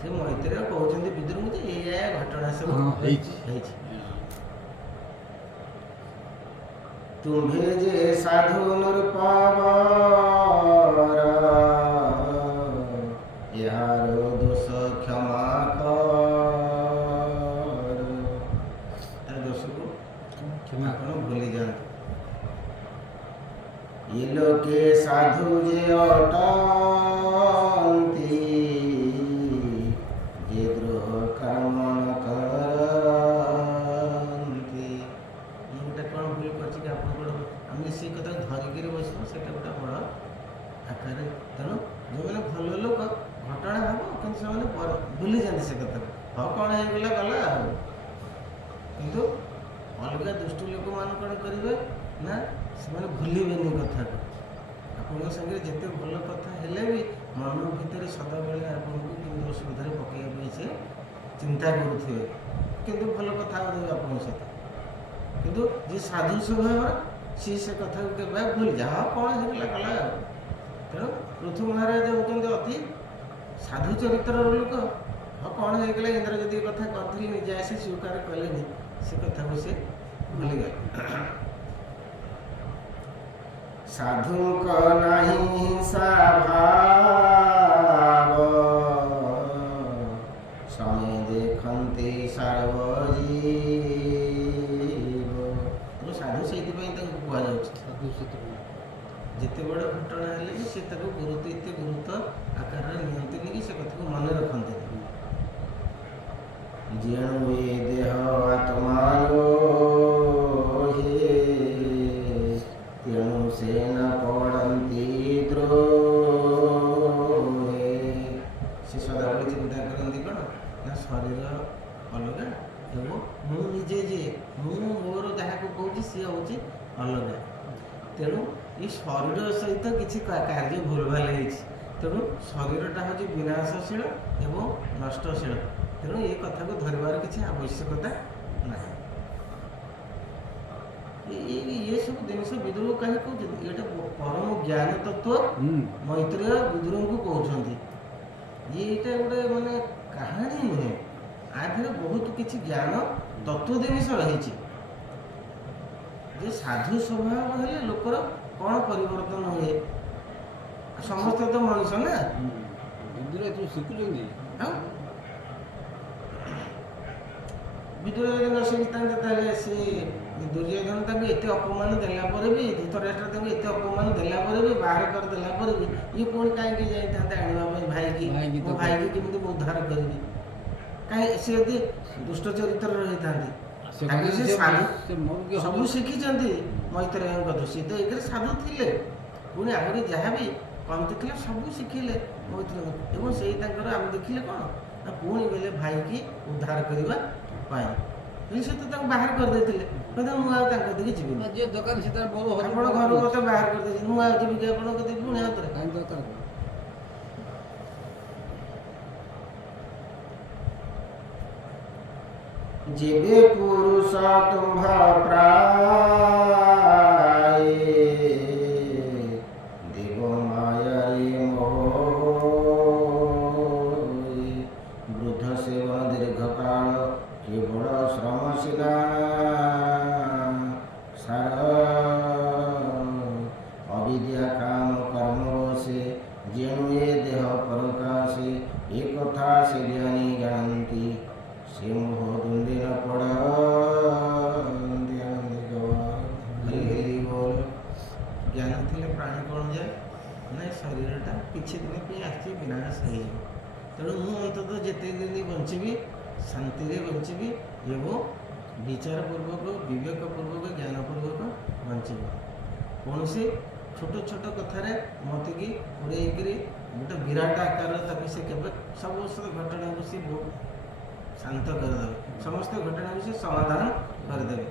ସେ ମୈତ୍ରେୟ କହୁଛନ୍ତି ବିଦୁରଙ୍କୁ ଯେ ଏଇଆ ଘଟଣା ସବୁ ହେଇଛି। ତୁମ୍ଭେ ଯେ ସାଧୁ ନୃପବର ଏହାର ଦୋଷ କ୍ଷମା କର। ତା ଦୋଷକୁ କ୍ଷମା ଆପଣ ଭୁଲି ଯାଆନ୍ତୁ। ଏ ଲୋକେ ସାଧୁ ଯେ ଅଟନ୍ତି ଯେ ଦ୍ରୋହ କର୍ମ ନ କରନ୍ତି। ମୁଁ ଗୋଟେ କ'ଣ ଭୁଲ କରିଛି କି ଆପଣଙ୍କର ଆମେ ସେଇ କଥାକୁ ଧରିକିରି ବସିବୁ, ସେଇଟା ଗୋଟେ ବଡ଼ ଆକାରରେ। ତେଣୁ ଯେଉଁମାନେ ଭଲ ଲୋକ ଘଟଣା ହେବ କିନ୍ତୁ ସେମାନେ ଭୁଲି ଯାଆନ୍ତି ସେ କଥାକୁ। ହଁ କ'ଣ ହେଇଗଲା ଗଲା ଆଉ। କିନ୍ତୁ ଅଲଗା ଦୁଷ୍ଟ ଲୋକମାନେ କ'ଣ କରିବେ ନା ସେମାନେ ଭୁଲିବେନି କଥାକୁ। ଆପଣଙ୍କ ସାଙ୍ଗରେ ଯେତେ ଭଲ କଥା ହେଲେ ବି ମନ ଭିତରେ ସଦାବେଳେ ଆପଣଙ୍କୁ କେମିତି ଅସୁବିଧାରେ ପକାଇବା ପାଇଁ ସେ ଚିନ୍ତା କରୁଥିବେ, କିନ୍ତୁ ଭଲ କଥା ହେଉଥିବେ ଆପଣଙ୍କ ସହିତ। କିନ୍ତୁ ଯିଏ ସାଧୁ ସ୍ୱଭାବର ସିଏ ସେ କଥାକୁ କେବେ ଭୁଲି ଯା ହଁ କ'ଣ ହେଇଗଲା ଗଲା ଆଉ। ତେଣୁ ପୃଥୁ ମହାରାଜ ହେଉଛନ୍ତି ଅତି ସାଧୁ ଚରିତ୍ରର ଲୋକ। ହଁ କ'ଣ ହେଇଗଲା, ଇନ୍ଦ୍ର ଯଦି ଏ କଥା କରିଥିଲି ନିଜେ ଆସି ସ୍ୱୀକାର କଲେନି, ସେ କଥାକୁ ସେ ଭୁଲିଗଲେ। ସାଧୁଙ୍କ ନାହିଁ ହିଂସା ଭାବ ସମେ ଦେଖନ୍ତି ସର୍ବଜୀବ। ତେଣୁ ସାଧୁ ସେଇଥିପାଇଁ ତାକୁ କୁହାଯାଉଛି। ସାଧୁ ସେଥିପାଇଁ ଯେତେ ବଡ଼ ଘଟଣା ହେଲେ ବି ସେ ତାକୁ ଗୁରୁତ୍ୱ ଏତେ ଗୁରୁତ୍ୱ ଆକାରରେ ନିଅନ୍ତିନି କି ସେ କଥାକୁ ମନେ ରଖନ୍ତିନି। ଯେଣୁ ଏ ଦେହ ଆତ୍ମାଲୋ ତେଣୁ ସେ ନ ପଡ଼ନ୍ତି ଦ୍ରୋହେ। ସେ ସଦାବେଳେ ଚିନ୍ତା କରନ୍ତି କ'ଣ ନା ଶରୀର ଅଲଗା ଏବଂ ମୁଁ ନିଜେ ଯିଏ ମୁଁ ମୋର ଯାହାକୁ କହୁଛି ସିଏ ହେଉଛି ଅଲଗା। ତେଣୁ ଏ ଶରୀର ସହିତ କିଛି କାର୍ଯ୍ୟ ଭୁଲଭାଲ ହେଇଛି। ତେଣୁ ଶରୀରଟା ହେଉଛି ବିନାଶଶୀଳ ଏବଂ ନଷ୍ଟଶୀଳ। ତେଣୁ ଏ କଥାକୁ ଧରିବାର କିଛି ଆବଶ୍ୟକତା ନାହିଁ। ଏ ସବୁ ଜିନିଷ ବିଦୁରକୁ କାହିଁ କହୁଛନ୍ତି? ଏଇଟା ପରମ ଜ୍ଞାନ ତତ୍ତ୍ୱ ମୈତ୍ରେୟ ବିଦୁରଙ୍କୁ କହୁଛନ୍ତି। ଏଇଟା ଗୋଟେ ମାନେ କାହାଣୀ ନୁହେଁ, ଆ ଦେହରେ ବହୁତ କିଛି ଜ୍ଞାନ ତତ୍ତ୍ୱ ଜିନିଷ ରହିଛି। ଯେ ସାଧୁ ସ୍ୱଭାବ ହେଲେ ଲୋକର କ'ଣ ପରିବର୍ତ୍ତନ ହୁଏ। ସମସ୍ତେ ତ ମଣିଷ ନା। ଶିଖୁଛନ୍ତି ବିଦୁର ଯଦି ନ ଶିଖିଥାନ୍ତେ ତାହେଲେ ସେ ଦୁର୍ଯ୍ୟୋଧନ ତାଙ୍କୁ ଏତେ ଅପମାନ ଦେଲା ପରେ ବି, ଧୃତରାଷ୍ଟ୍ର ତାଙ୍କୁ ଏତେ ଅପମାନ ଦେଲା ପରେ ବି, ବାହାର କରିଦେଲା ପରେ ବି ଇଏ ପୁଣି କାହିଁକି ଯାଇଥାନ୍ତେ ଆଣିବା ପାଇଁ ଭାଇକି, ମୋ ଭାଇକି କେମିତି ମୁଁ ଉଦ୍ଧାର କରିବି? କାହିଁ ସେ ଯଦି ଦୁଷ୍ଟ ଚରିତ୍ରରେ ରହିଥାନ୍ତି ତାଙ୍କୁ ସେ ସାଧୁ ସବୁ ଶିଖିଛନ୍ତି ମୈତ୍ରେୟଙ୍କଠୁ। ସେ ତ ଏକରେ ସାଧୁ ଥିଲେ, ପୁଣି ଆହୁରି ଯାହା ବି କମତି ଥିଲା ସବୁ ଶିଖିଲେ ମୈତ୍ରେୟ। ଏବଂ ସେଇ ତାଙ୍କର ଆମେ ଦେଖିଲେ କ'ଣ ନା ପୁଣି ଗଲେ ଭାଇକି ଉଦ୍ଧାର କରିବା ପାଇଁ। ସେ ତ ତାଙ୍କୁ ବାହାର କରିଦେଇଥିଲେ, କହିଲେ ମୁଁ ଆଉ ତାଙ୍କ କତିକି ଯିବିନି। ଆପଣ ଘରକୁ ମୋତେ ବାହାର କରିଦେଇଛନ୍ତି, ମୁଁ ଆଉ ଯିବି କି ଆପଣଙ୍କ କତିକି ପୁଣି ହାତରେ? ଯେବେ ପୁରୁଷ ତୁମ୍ଭ ପ୍ରାୟ ଦେବ ମାୟାରେ ମୋହି ବୃଦ୍ଧ ସେବନ ଦୀର୍ଘକାଳ କେବଳ ଶ୍ରମ ସିନା ସାର ଅବିଦ୍ୟା କାମ କର୍ମ ବସେ ଯେଣୁ ଏ ଦେହ ପରକାଶେ ଏ କଥା ସେ ଜ୍ଞାନୀ ଜାଣନ୍ତି। ସେ ମୋହ ଦ୍ୱନ୍ଦ୍ୱେ ନ ପଡ଼ନ୍ତି ଜ୍ଞାନ ଥିଲେ ପ୍ରାଣୀ କ'ଣ ଯାଏ ନା ଶରୀରଟା କିଛି ଦିନ ପାଇଁ ଆସିଛି ବିନାଶ ହେଇଯିବ। ତେଣୁ ମୁଁ ଅନ୍ତତଃ ଯେତେ ଦିନ ବଞ୍ଚିବି ଶାନ୍ତିରେ ବଞ୍ଚିବି ଏବଂ ବିଚାରପୂର୍ବକ ବିବେକପୂର୍ବକ ଜ୍ଞାନପୂର୍ବକ ବଞ୍ଚିବି। କୌଣସି ଛୋଟ ଛୋଟ କଥାରେ ମତିକି ଉଡ଼େଇକିରି ଗୋଟେ ବିରାଟ ଆକାରରେ ତାକୁ ସେ କେବେ ସମସ୍ତ ଘଟଣାକୁ ସେ ବହୁତ ଶାନ୍ତ କରିଦେବେ, ସମସ୍ତ ଘଟଣାକୁ ସେ ସମାଧାନ କରିଦେବେ।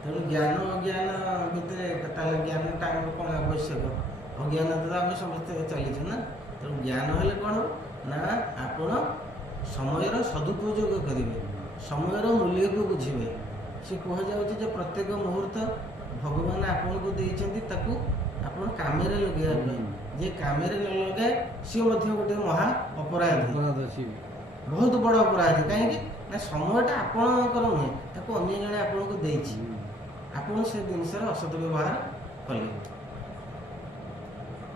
ତେଣୁ ଜ୍ଞାନ ଅଜ୍ଞାନ ଭିତରେ ତାହେଲେ ଜ୍ଞାନଟା ଆମର କ'ଣ ଆବଶ୍ୟକ? ଅଜ୍ଞାନ ତ ଆମେ ସମସ୍ତେ ଚାଲିଛୁ ନା। ତେଣୁ ଜ୍ଞାନ ହେଲେ କ'ଣ ନା ଆପଣ ସମୟର ସଦୁପଯୋଗ କରିବେ, ସମୟର ମୂଲ୍ୟକୁ ବୁଝିବେ। ସେ କୁହାଯାଉଛି ଯେ ପ୍ରତ୍ୟେକ ମୁହୂର୍ତ୍ତ ଭଗବାନ ଆପଣଙ୍କୁ ଦେଇଛନ୍ତି ତାକୁ ଆପଣ କାମରେ ଲଗେଇବା ପାଇଁ। ଯେ କାମରେ ନ ଲଗାଏ ସିଏ ମଧ୍ୟ ଗୋଟେ ମହା ଅପରାଧୀ, ବହୁତ ବଡ଼ ଅପରାଧୀ। କାହିଁକି ନା ସମୟଟା ଆପଣଙ୍କର ନୁହେଁ, ତାକୁ ଅନ୍ୟ ଜଣେ ଆପଣଙ୍କୁ ଦେଇଛି, ଆପଣ ସେ ଜିନିଷର ଅସତ୍ ବ୍ୟବହାର କଲେ।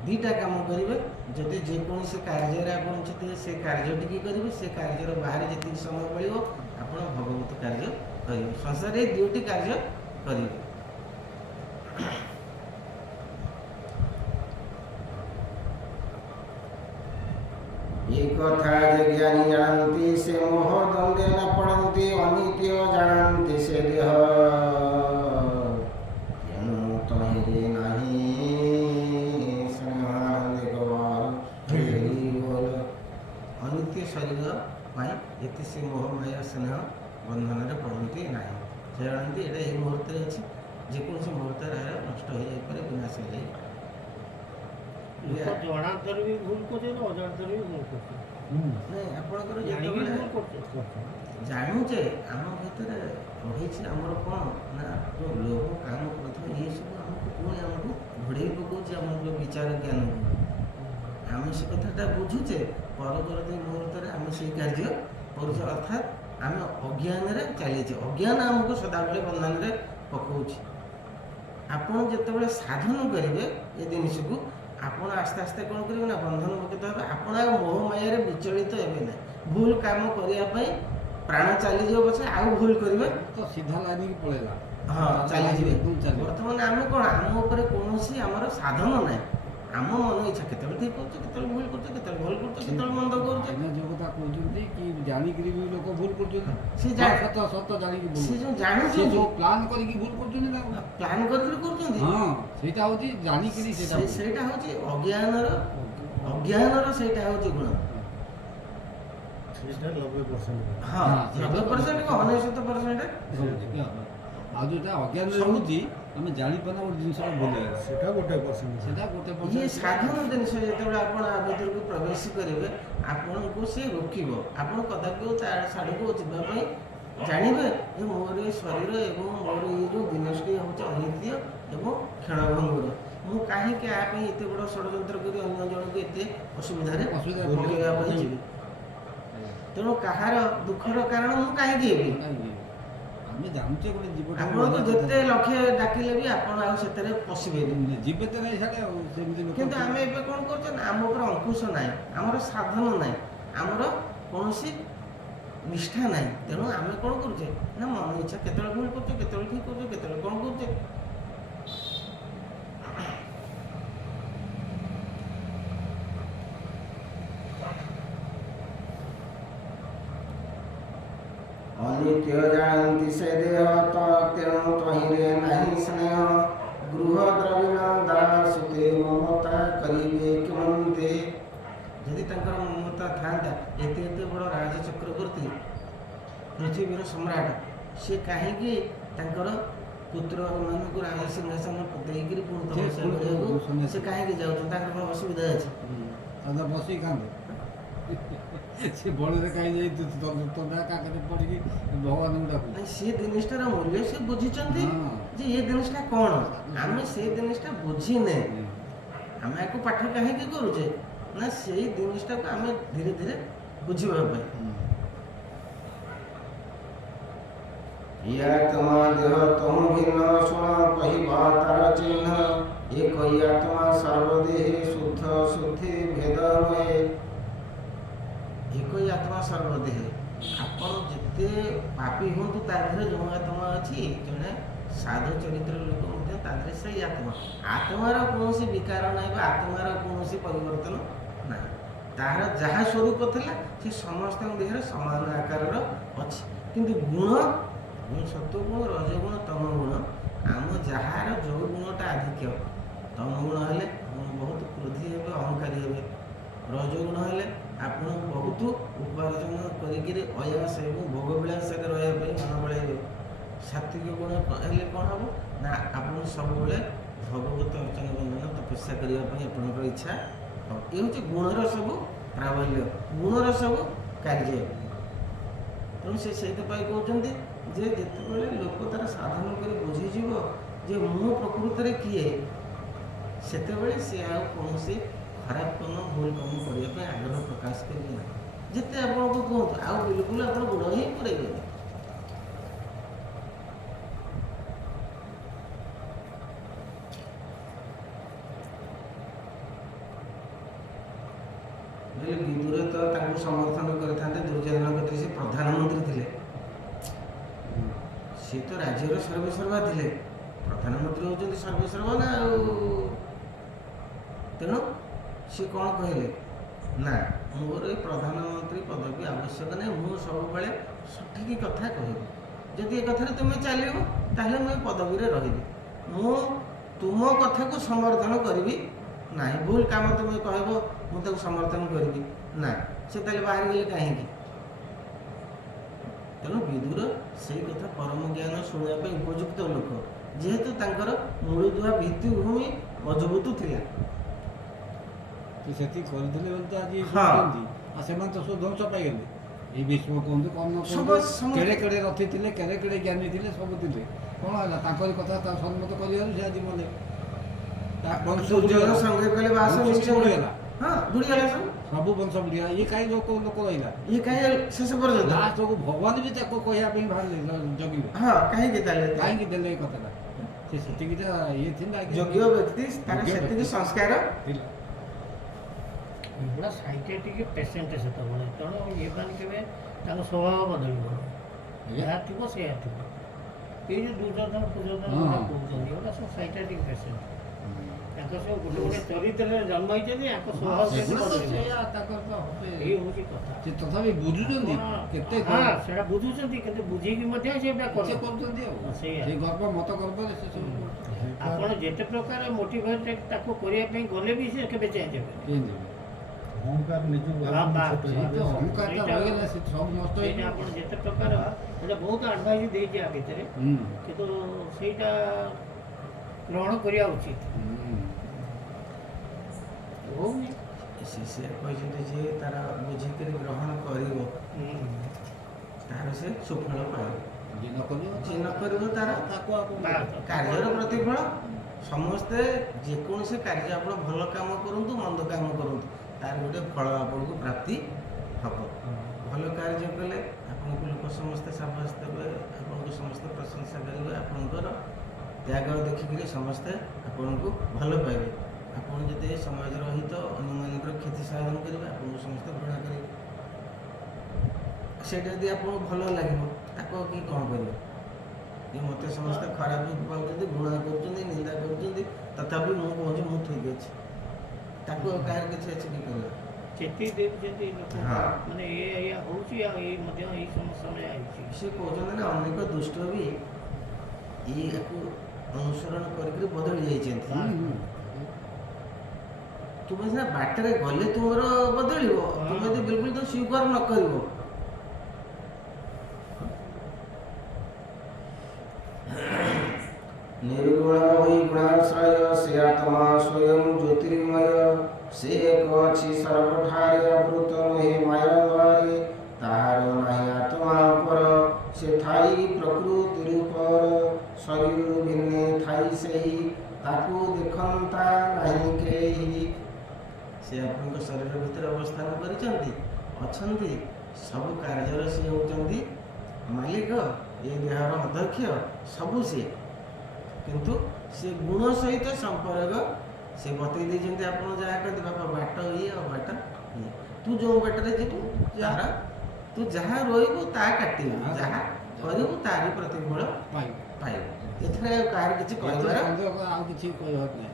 ଦୁଇଟା କାମ କରିବେ, ଯଦି ଯେକୌଣସି କାର୍ଯ୍ୟରେ ଆପଣ ଥିବେ ସେ କାର୍ଯ୍ୟଟିକି କରିବେ, ସେ କାର୍ଯ୍ୟର ବାହାରେ ଯେତିକି ସମୟ ମିଳିବ ଆପଣ ଭଗବତ କାର୍ଯ୍ୟ କରିବେ। ସଂସାରରେ ଏଇ ଦୁଇଟି କାର୍ଯ୍ୟ କରିବେ। ଏ କଥା ଯେ ଜ୍ଞାନୀ ଜାଣନ୍ତି ସେ ମୋହ ଦ୍ୱନ୍ଦ୍ୱେ ନ ପଡ଼ନ୍ତି, ଅନିତ୍ୟ ଜାଣନ୍ତି ସେ ଦେହ ତେଣୁ ତହିଁରେ ନାହିଁ ଅନିତ୍ୟ ଶରୀର ପାଇଁ ଏତେ ସେ ମୋହମାୟା ସ୍ନେହ ବନ୍ଧନରେ ପଡ଼ନ୍ତି ନାହିଁ। ସେ ଜାଣନ୍ତି ଏଇଟା ଏଇ ମୁହୂର୍ତ୍ତରେ ଅଛି, ଯେକୌଣସି ମୁହୂର୍ତ୍ତରେ ନଷ୍ଟ ହୋଇଯାଇପାରେ, ବିନାଶ ହୋଇଯାଇପାରେ। ଜଣାତରେ ବି ଭୁଲ କରୁଛନ୍ତି, ଅଜାଣତରେ ବି ଭୁଲ କରୁଛନ୍ତି। ନାଇଁ, ଆପଣଙ୍କର ଯେତେବେଳେ ଜାଣୁଛେ ଆମ ଭିତରେ ରହିଛି ଆମର କ'ଣ ନା ଯେଉଁ ଲୋଭ କାମ କ୍ରୋଧ ଏସବୁ ଆମକୁ ପୁଣି ଆମକୁ ଘୋଡ଼େଇ ପକାଉଛି ଆମର ଯେଉଁ ବିଚାର ଜ୍ଞାନକୁ। ଆମେ ସେ କଥାଟା ବୁଝୁଛେ, ପରବର୍ତ୍ତୀ ମୁହୂର୍ତ୍ତରେ ଆମେ ସେଇ କାର୍ଯ୍ୟ କରୁଛେ, ଅର୍ଥାତ୍ ଆମେ ଅଜ୍ଞାନରେ ଚାଲିଛେ। ଅଜ୍ଞାନ ଆମକୁ ସଦାବେଳେ ବନ୍ଧନରେ ପକାଉଛି। ଆପଣ ଯେତେବେଳେ ସାଧନ କରିବେ ଏ ଜିନିଷକୁ, ଆପଣ ଆସ୍ତେ ଆସ୍ତେ କ'ଣ କରିବେ ନା ବନ୍ଧନ ମୁକ୍ତ ହେବେ। ଆପଣ ଆଉ ମୋହମାୟାରେ ବିଚଳିତ ହେବେ ନାହିଁ। ଭୁଲ କାମ କରିବା ପାଇଁ ପ୍ରାଣ ଚାଲିଯିବ ପଛେ ଆଉ ଭୁଲ କରିବେ ତ ସିଧା ଲାଇନିକି ପଳେଇଲା। ହଁ, ଚାଲିଯିବେ। ବର୍ତ୍ତମାନ ଆମେ କ'ଣ, ଆମ ଉପରେ କୌଣସି ଆମର ସାଧନ ନାହିଁ। ଆମ ମନ ଇଚ୍ଛା କେତେବେଳେ ଠିକ୍ କରୁଛେ, କେତେବେଳେ ଭୁଲ କରୁଛେ, କେତେବେଳେ ଭଲ କରୁଛେ, କେତେବେଳେ ମନ୍ଦ କରୁଛେ। ଯେଉଁ କଥା କହୁଛନ୍ତି କି ଜାଣିକିରି ବି ଲୋକ ଭୁଲ କରୁଛନ୍ତି, ସେ ସତ ଜାଣିକି ଭୁଲ, ସେ ଯେଉଁ ଜାଣୁଛନ୍ତି, ଯେଉଁ ପ୍ଲାନ୍ କରିକି ଭୁଲ କରୁଛନ୍ତି ନା, ପ୍ଲାନ୍ କରିକି କରୁଛନ୍ତି। ହଁ, ସେଇଟା ହେଉଛି ଜାଣିକିରି, ସେଇଟା ହେଉଛି ଅଜ୍ଞାନର ସେଇଟା ହେଉଛି ଗୁଣ। ସେଇଟା 90%। ହଁ, 90% କି 99%। ଆଉ ଯେଉଁଟା ଅଜ୍ଞାନରେ ରହୁଛି ଆମେ ଜାଣିପାରୁନା ଗୋଟେ ଜିନିଷଟା ଭୁଲ ହେଇଗଲା, ସେଟା 1%। ସେଟା 1%। ଇଏ ସାଧାରଣ ଜିନିଷ ଯେତେବେଳେ ଆପଣ ଆ ଭିତରକୁ ପ୍ରବେଶ କରିବେ, ଆପଣଙ୍କୁ ସେ ରୋକିବ। ଆପଣ କଦାପି ତା ସାଡ଼କୁ ଯିବା ପାଇଁ ଜାଣିବେ ଯେ ମୋର ଏ ଶରୀର ଏବଂ ମୋର ଏଇ ଯେଉଁ ଜିନିଷଟି ହେଉଛି ଅନିତ୍ୟ ଏବଂ କ୍ଷଣଭଙ୍ଗୁର। ମୁଁ କାହିଁକି ଆ ପାଇଁ ଏତେ ବଡ଼ ଷଡ଼ଯନ୍ତ୍ର କରି ଅନ୍ୟ ଜଣଙ୍କୁ ଏତେ ଅସୁବିଧାରେ ପକାଇବା ପାଇଁ ଯିବି? ତେଣୁ କାହାର ଦୁଃଖର କାରଣ ମୁଁ କାହିଁକି ହେବି? ଆମେ ଜାଣୁଛେ ଗୋଟେ ଜୀବଟା ଆପଣଙ୍କୁ ଯେତେ ଲକ୍ଷ୍ୟ ଡାକିଲେ ବି ଆପଣ ଆଉ ସେଥିରେ ପଶିବେନି, ଯିବେ ତ ନାହିଁ ସାଡ଼େ। ଆଉ ସେମିତି କିନ୍ତୁ ଆମେ ଏବେ କ'ଣ କରୁଛେ ନା ଆମ ଉପରେ ଅଙ୍କୁଶ ନାହିଁ, ଆମର ସାଧନ ନାହିଁ, ଆମର କୌଣସି ନିଷ୍ଠା ନାହିଁ। ତେଣୁ ଆମେ କ'ଣ କରୁଛେ ନା ମନ ଇଚ୍ଛା କେତେବେଳେ ଭୁଲ କରୁଛେ, କେତେବେଳେ ଠିକ୍ କରୁଛେ, କେତେବେଳେ କ'ଣ କରୁଛେ। ଅନିତ୍ୟ ଜାଣନ୍ତି ସେ ଦେହ ତେଣୁ ତହିଁରେ ନାହିଁ ସ୍ନେହ, ଗୃହ ଦ୍ରବିଣ ଦାରା ସୁତେ ମମତା କରିବେ କେମନ୍ତେ। ଯଦି ତାଙ୍କର ମମତା ଥାଆନ୍ତା, ଏତେ ବଡ଼ ରାଜ ଚକ୍ରବର୍ତ୍ତୀ ପୃଥିବୀର ସମ୍ରାଟ, ସେ କାହିଁକି ତାଙ୍କର ପୁତ୍ରମାନଙ୍କୁ ରାଜ ସିଂହାସନ ଦେଇକିରି ପୁଣି ତପସ୍ୟା କରିବାକୁ ସେ କାହିଁକି ଯାଉଛନ୍ତି? ତାଙ୍କର କ'ଣ ଅସୁବିଧା ଅଛି? ବସିକି ଖାଆନ୍ତୁ ସେ ବଳରେ କାହିଁ ଯାଇ ତନ୍ଦା କାକରେ ପଡ଼ିକି ଭଗବାନଙ୍କୁ ଡାକୁ। ସେ ଜିନିଷଟାର ମୂଲ୍ୟ ସେ ବୁଝିଛନ୍ତି ଯେ ଏ ଜିନିଷଟା କ'ଣ, ଆମେ ସେଇ ଜିନିଷଟା ବୁଝିନେ। ଆମେ ଆକୁ ପାଠ କାହିଁକି କରୁଛେ ନା ସେଇ ଜିନିଷଟାକୁ ଆମେ ଧୀରେ ଧୀରେ ବୁଝିବା ପାଇଁ। ଆତ୍ମା ଦେହ ତମୁ ଭିନ୍ନ ଶୁଣ କହିବା ତାର ଚିହ୍ନ, ଏ କହି ଆତ୍ମା ସର୍ବଦେହେ ଶୁଦ୍ଧ ଶୁଦ୍ଧି ଭେଦ ନୁହେଁ। ଏକଇ ଆତ୍ମା ସର୍ବଦେହେ। ଆପଣ ଯେତେ ପାପୀ ହୁଅନ୍ତୁ ତା ଦେହରେ ଯେଉଁ ଆତ୍ମା ଅଛି, ଜଣେ ସାଧୁ ଚରିତ୍ର ଲୋକ ମଧ୍ୟ ତା ଦେହରେ ସେଇ ଆତ୍ମା। ଆତ୍ମାର କୌଣସି ବିକାର ନାହିଁ ବା ଆତ୍ମାର କୌଣସି ପରିବର୍ତ୍ତନ ନାହିଁ। ତାହାର ଯାହା ସ୍ୱରୂପ ଥିଲା ସେ ସମସ୍ତଙ୍କ ଦେହରେ ସମାନ ଆକାରର ଅଛି। କିନ୍ତୁ ଗୁଣ, ସତ୍ୱଗୁଣ, ରଜଗୁଣ, ତମଗୁଣ, ଆମ ଯାହାର ଯେଉଁ ଗୁଣଟା ଆଧିକ୍ୟ, ତମଗୁଣ ହେଲେ ବହୁତ କ୍ରୋଧୀ ହେବେ, ଅହଂକାରୀ ହେବେ। ରଜଗୁଣ ହେଲେ ଆପଣ ବହୁତ ଉପାର୍ଜନ କରିକିରି ଅୟାସ ଏବଂ ଭୋଗ ବିଳାସରେ ରହିବା ପାଇଁ ମନ ବଳାଇବେ। ସାତ୍ୱିକ ଗୁଣ ହେଲେ କ'ଣ ହେବ ନା ଆପଣ ସବୁବେଳେ ଭଗବତ ଅର୍ଚ୍ଚନ ବନ୍ଧନ ତପସ୍ୟା କରିବା ପାଇଁ ଆପଣଙ୍କର ଇଚ୍ଛା ହେବ। ଏ ହେଉଛି ଗୁଣର ସବୁ ପ୍ରାବଲ୍ୟ, ଗୁଣର ସବୁ କାର୍ଯ୍ୟ। ତେଣୁ ସେ ସେଇଥିପାଇଁ କହୁଛନ୍ତି ଯେ ଯେତେବେଳେ ଲୋକ ତାର ସାଧନ କରି ବୁଝିଯିବ ଯେ ମୁଁ ପ୍ରକୃତରେ କିଏ, ସେତେବେଳେ ସେ ଆଉ କୌଣସି ଖରାପ କାମ ଭୁଲ କାମ କରିବା ପାଇଁ ଆଗ୍ରହ ପ୍ରକାଶ କରିବେ ନାହିଁ। ଯେତେ ଆପଣଙ୍କୁ କୁହନ୍ତୁ ଆଉ ବିଲକୁଲ ଆପଣ ଗୋଡ଼ ହିଁ ପୁରେଇବେନି। ବିଦୁର ତ ତାଙ୍କୁ ସମର୍ଥନ କରିଥାନ୍ତେ। ଦୁର୍ଯ୍ୟୋଧନ କତିରେ ସେ ପ୍ରଧାନମନ୍ତ୍ରୀ ଥିଲେ, ସିଏ ତ ରାଜ୍ୟର ସର୍ବସର୍ବା ଥିଲେ। ପ୍ରଧାନମନ୍ତ୍ରୀ ହେଉଛନ୍ତି ସର୍ବସର୍ବା ନା। ଆଉ ତେଣୁ ସିଏ କ'ଣ କହିଲେ ନା, ମୋର ଏ ପ୍ରଧାନମନ୍ତ୍ରୀ ପଦବୀ ଆବଶ୍ୟକ ନାହିଁ, ମୁଁ ସବୁବେଳେ ସଠିକ୍ କଥା କହିବି। ଯଦି ଏ କଥାରେ ତୁମେ ଚାଲିବ ତାହେଲେ ମୁଁ ଏ ପଦବୀରେ ରହିବି। ମୁଁ ତୁମ କଥାକୁ ସମର୍ଥନ କରିବି ନାହିଁ। ଭୁଲ କାମ ତୁମେ କହିବ ମୁଁ ତାକୁ ସମର୍ଥନ କରିବି ନା। ସେ ତାହେଲେ ବାହାରିଗଲେ କାହିଁକି? ତେଣୁ ବିଦୁର ସେଇ କଥା ପରମ ଜ୍ଞାନ ଶୁଣିବା ପାଇଁ ଉପଯୁକ୍ତ ଲୋକ, ଯେହେତୁ ତାଙ୍କର ମୂଳଦୁଆ ଭିତ୍ତିଭୂମି ମଜବୁତ ଥିଲା। ସେ ସେତିକି କରିଥିଲେ ବୋଲି ତ ଆଜି ହଁ। କହୁଛନ୍ତି। ଆଉ ସେମାନେ ତ ସବୁ ଧ୍ୱଂସ ପାଇଗଲେ। ଏଇ ବିଶ୍ୱ କୁହନ୍ତୁ କ'ଣ ନ କୁହନ୍ତୁ, କେଡ଼େ କେଡ଼େ ରଥି ଥିଲେ, କେଡ଼େ କେଡ଼େ ଜ୍ଞାନୀ ଥିଲେ, ସବୁ ଥିଲେ। କ'ଣ ହେଲା ତାଙ୍କରି କଥା ତା ସମ୍ମତ କରିବାରୁ ସେ ଆଜି ମଲେ। ତା ବଂଶ ଦୁର୍ଯ୍ୟୋଧନ ସଙ୍ଗେ କଲେ ବାସ ବଂଶ ନିଶ୍ଚୟ ବୁଡ଼ିଗଲା। ହଁ ବୁଡ଼ିଗଲା ସବୁ। ସବୁ ବଂଶ ବୁଡ଼ିଗଲା। ଇଏ କାହିଁ ଲୋକ ରହିଲା? ଇଏ କାହିଁ ଶେଷ ପର୍ଯ୍ୟନ୍ତ? ଲାଷ୍ଟକୁ ଭଗବାନ ବି ତାକୁ କହିବା ପାଇଁ ବାହାରିଲେ ଜଗିବେ। ହଁ କାହିଁକି ତାହେଲେ? କାହିଁକି ଦେଲେ ଏ କଥାଟା? ସେ ସେତିକିଟା ଇଏ ଥିଲା କି ଯୋଗ୍ୟ ବ୍ୟକ୍ତି, ତାର ସେତିକି ସଂସ୍କାର ଥିଲା। ଏଗୁଡ଼ା ସାଇକେଟ୍ରିକ୍ ପେସେଣ୍ଟ ସେତେବେଳେ, ତେଣୁ ଏମାନେ କେବେ ତାଙ୍କ ସ୍ୱଭାବ ବଦଳିବ। ଯାହା ଥିବ ସେଇଆ ଥିବ। ଏଇ ଯେଉଁ ଦୁର୍ଯ୍ୟୋଧନ ପୂର୍ଯ୍ୟୋଧନ କହୁଛନ୍ତି, ଏଗୁଡ଼ା ସବୁ ସାଇକେଟ୍ରିକ୍ ପେସେଣ୍ଟ। ତାଙ୍କ ସବୁ ଗୋଟେ ଗୋଟେ ଚରିତ୍ରରେ ଜନ୍ମ ହେଇଛନ୍ତି, ତାଙ୍କ ସ୍ୱଭାବ କେମିତି ବଦଳିବ, ଏଇ ହେଉଛି କଥା। ସେ ତଥାପି ବୁଝୁଛନ୍ତି କେତେ ହଁ ସେଇଟା ବୁଝୁଛନ୍ତି, କିନ୍ତୁ ବୁଝିକି ମଧ୍ୟ ସେଇଟା ସେ କରୁଛନ୍ତି ଆଉ ସେଇଆ। ସେଇ ଗର୍ବ ମତ ଗର୍ବରେ ସେ ସବୁ ଆପଣ ଯେତେ ପ୍ରକାର ମୋଟିଭେଟ୍ ତାକୁ କରିବା ପାଇଁ ଗଲେ ବି ସେ କେବେ ଚେଞ୍ଜ ହେବେ। ଚେଞ୍ଜ ହେବେ। ଅହଙ୍କାର ନିଜକୁ ସେଇ ତ ଅହଙ୍କାରଟା ରହିଗଲା, ସେ ସବୁ ନଷ୍ଟ ସେଇଟା ହେଇଯିବ। ଆପଣ ଯେତେ ପ୍ରକାର ସେଇଟା ବହୁତ ଆଡ଼ଭାଇସ୍ ଦେଇଛି ଆ ଭିତରେ, କିନ୍ତୁ ସେଇଟା ଗ୍ରହଣ କରିବା ଉଚିତ ହଉନି। ସେ କହିଛନ୍ତି ଯେ ତାର ବୁଝିକରି ଗ୍ରହଣ କରିବ, ତାର ସେ ସୁଫଳ ପାଇବ। ଯିଏ ନ କରିବ ଯିଏ ନ କରିବ ତାର ତାକୁ କାର୍ଯ୍ୟର ପ୍ରତିଫଳ। ସମସ୍ତେ ଯେକୌଣସି କାର୍ଯ୍ୟ ଆପଣ ଭଲ କାମ କରନ୍ତୁ, ମନ୍ଦ କାମ କରନ୍ତୁ, ତାର ଗୋଟେ ଫଳ ଆପଣଙ୍କୁ ପ୍ରାପ୍ତି ହେବ। ଭଲ କାର୍ଯ୍ୟ କଲେ ଆପଣଙ୍କୁ ଲୋକ ସମସ୍ତେ ସାବାସ ଦେବେ, ଆପଣଙ୍କୁ ସମସ୍ତେ ପ୍ରଶଂସା କରିବେ, ଆପଣଙ୍କର ତ୍ୟାଗ ଦେଖିକରି ସମସ୍ତେ ଆପଣଙ୍କୁ ଭଲ ପାଇବେ। ଆପଣ ଯଦି ସମାଜରହିତ ଅନ୍ୟମାନଙ୍କର କ୍ଷତି ସାଧନ କରିବେ, ଆପଣଙ୍କୁ ସମସ୍ତେ ଘୃଣା କରିବେ। ସେଇଟା ଯଦି ଆପଣଙ୍କୁ ଭଲ ଲାଗିବ, ତାକୁ କି କ'ଣ କରିବେ? ଯେ ମୋତେ ସମସ୍ତେ ଖରାପ ପାଉଛନ୍ତି, ଘୃଣା କରୁଛନ୍ତି, ନିନ୍ଦା କରୁଛନ୍ତି, ତଥାପି ମୁଁ କହୁଛି ମୁଁ ଠିକ୍ ଅଛି, ତାକୁ ଆଉ କାହାର କିଛି ଅଛି କି କରିବା? ଚେତି ଦେଉଛନ୍ତି ଲୋକ, ହଁ। ମାନେ ଏଇଆ ହେଉଛି, ଆଉ ଏଇ ମଧ୍ୟ ଏଇ ସମସ୍ୟା ହେଉଛି। ସେ କହୁଛନ୍ତି ନା ଅନେକ ଦୁଷ୍ଟ ବି ଏହାକୁ ଅନୁସରଣ କରିକି ବଦଳି ଯାଇଛନ୍ତି। ତୁମେ ସିନା ବାଟରେ ଗଲେ ତୁମର ବଦଳିବ, ତୁମେ ଯଦି ବିଲକୁଲ ତ ସ୍ୱୀକାର ନ କରିବ। ନିର୍ଗୁଣ ହୋଇ ଗୁଣାଶ୍ରୟ, ସେ ଆତ୍ମା ସ୍ୱୟଂ ଜ୍ୟୋତିର୍ମୟ, ସେ ଏକ ଅଛି ସର୍ବଠାରେ ଆବୃତ ନୁହେଁ ମାୟା ଦ୍ୱାରେ, ତାହାର ନାହିଁ ଆତ୍ମା ପର, ସେ ଥାଇ ପ୍ରକୃତି ରୂପର, ଶରୀରରୁ ଭିନ୍ନେ ଥାଇ ସେହି, ତାକୁ ଦେଖନ୍ତା ନାହିଁ କେହି। ସେ ଆପଣଙ୍କ ଶରୀର ଭିତରେ ଅବସ୍ଥାନ କରିଛନ୍ତି, ଅଛନ୍ତି, ସବୁ କାର୍ଯ୍ୟର ସେ ହେଉଛନ୍ତି ମାଲିକ, ଏ ଦେହର ଅଧ୍ୟକ୍ଷ, ସବୁ ସିଏ। କିନ୍ତୁ ସେ ଗୁଣ ସହିତ ସମ୍ପର୍କ ସେ ବତେଇ ଦେଇଛନ୍ତି। ଆପଣ ଯାହା କହନ୍ତି ବାପା ବାଟ ଇଏ ଆଉ ବାଟ ଇଏ, ତୁ ଯେଉଁ ବାଟରେ ଯିବୁ ଯାହାର ତୁ ଯାହା ରହିବୁ ତାହା କାଟିବୁ, ଯାହା କରିବୁ ତାରି ପ୍ରତିଫଳ ପାଇବୁ। ଏଥିରେ ଆଉ କାହାର କିଛି କହିବାର ଆଉ କିଛି କହିବାର ନାହିଁ।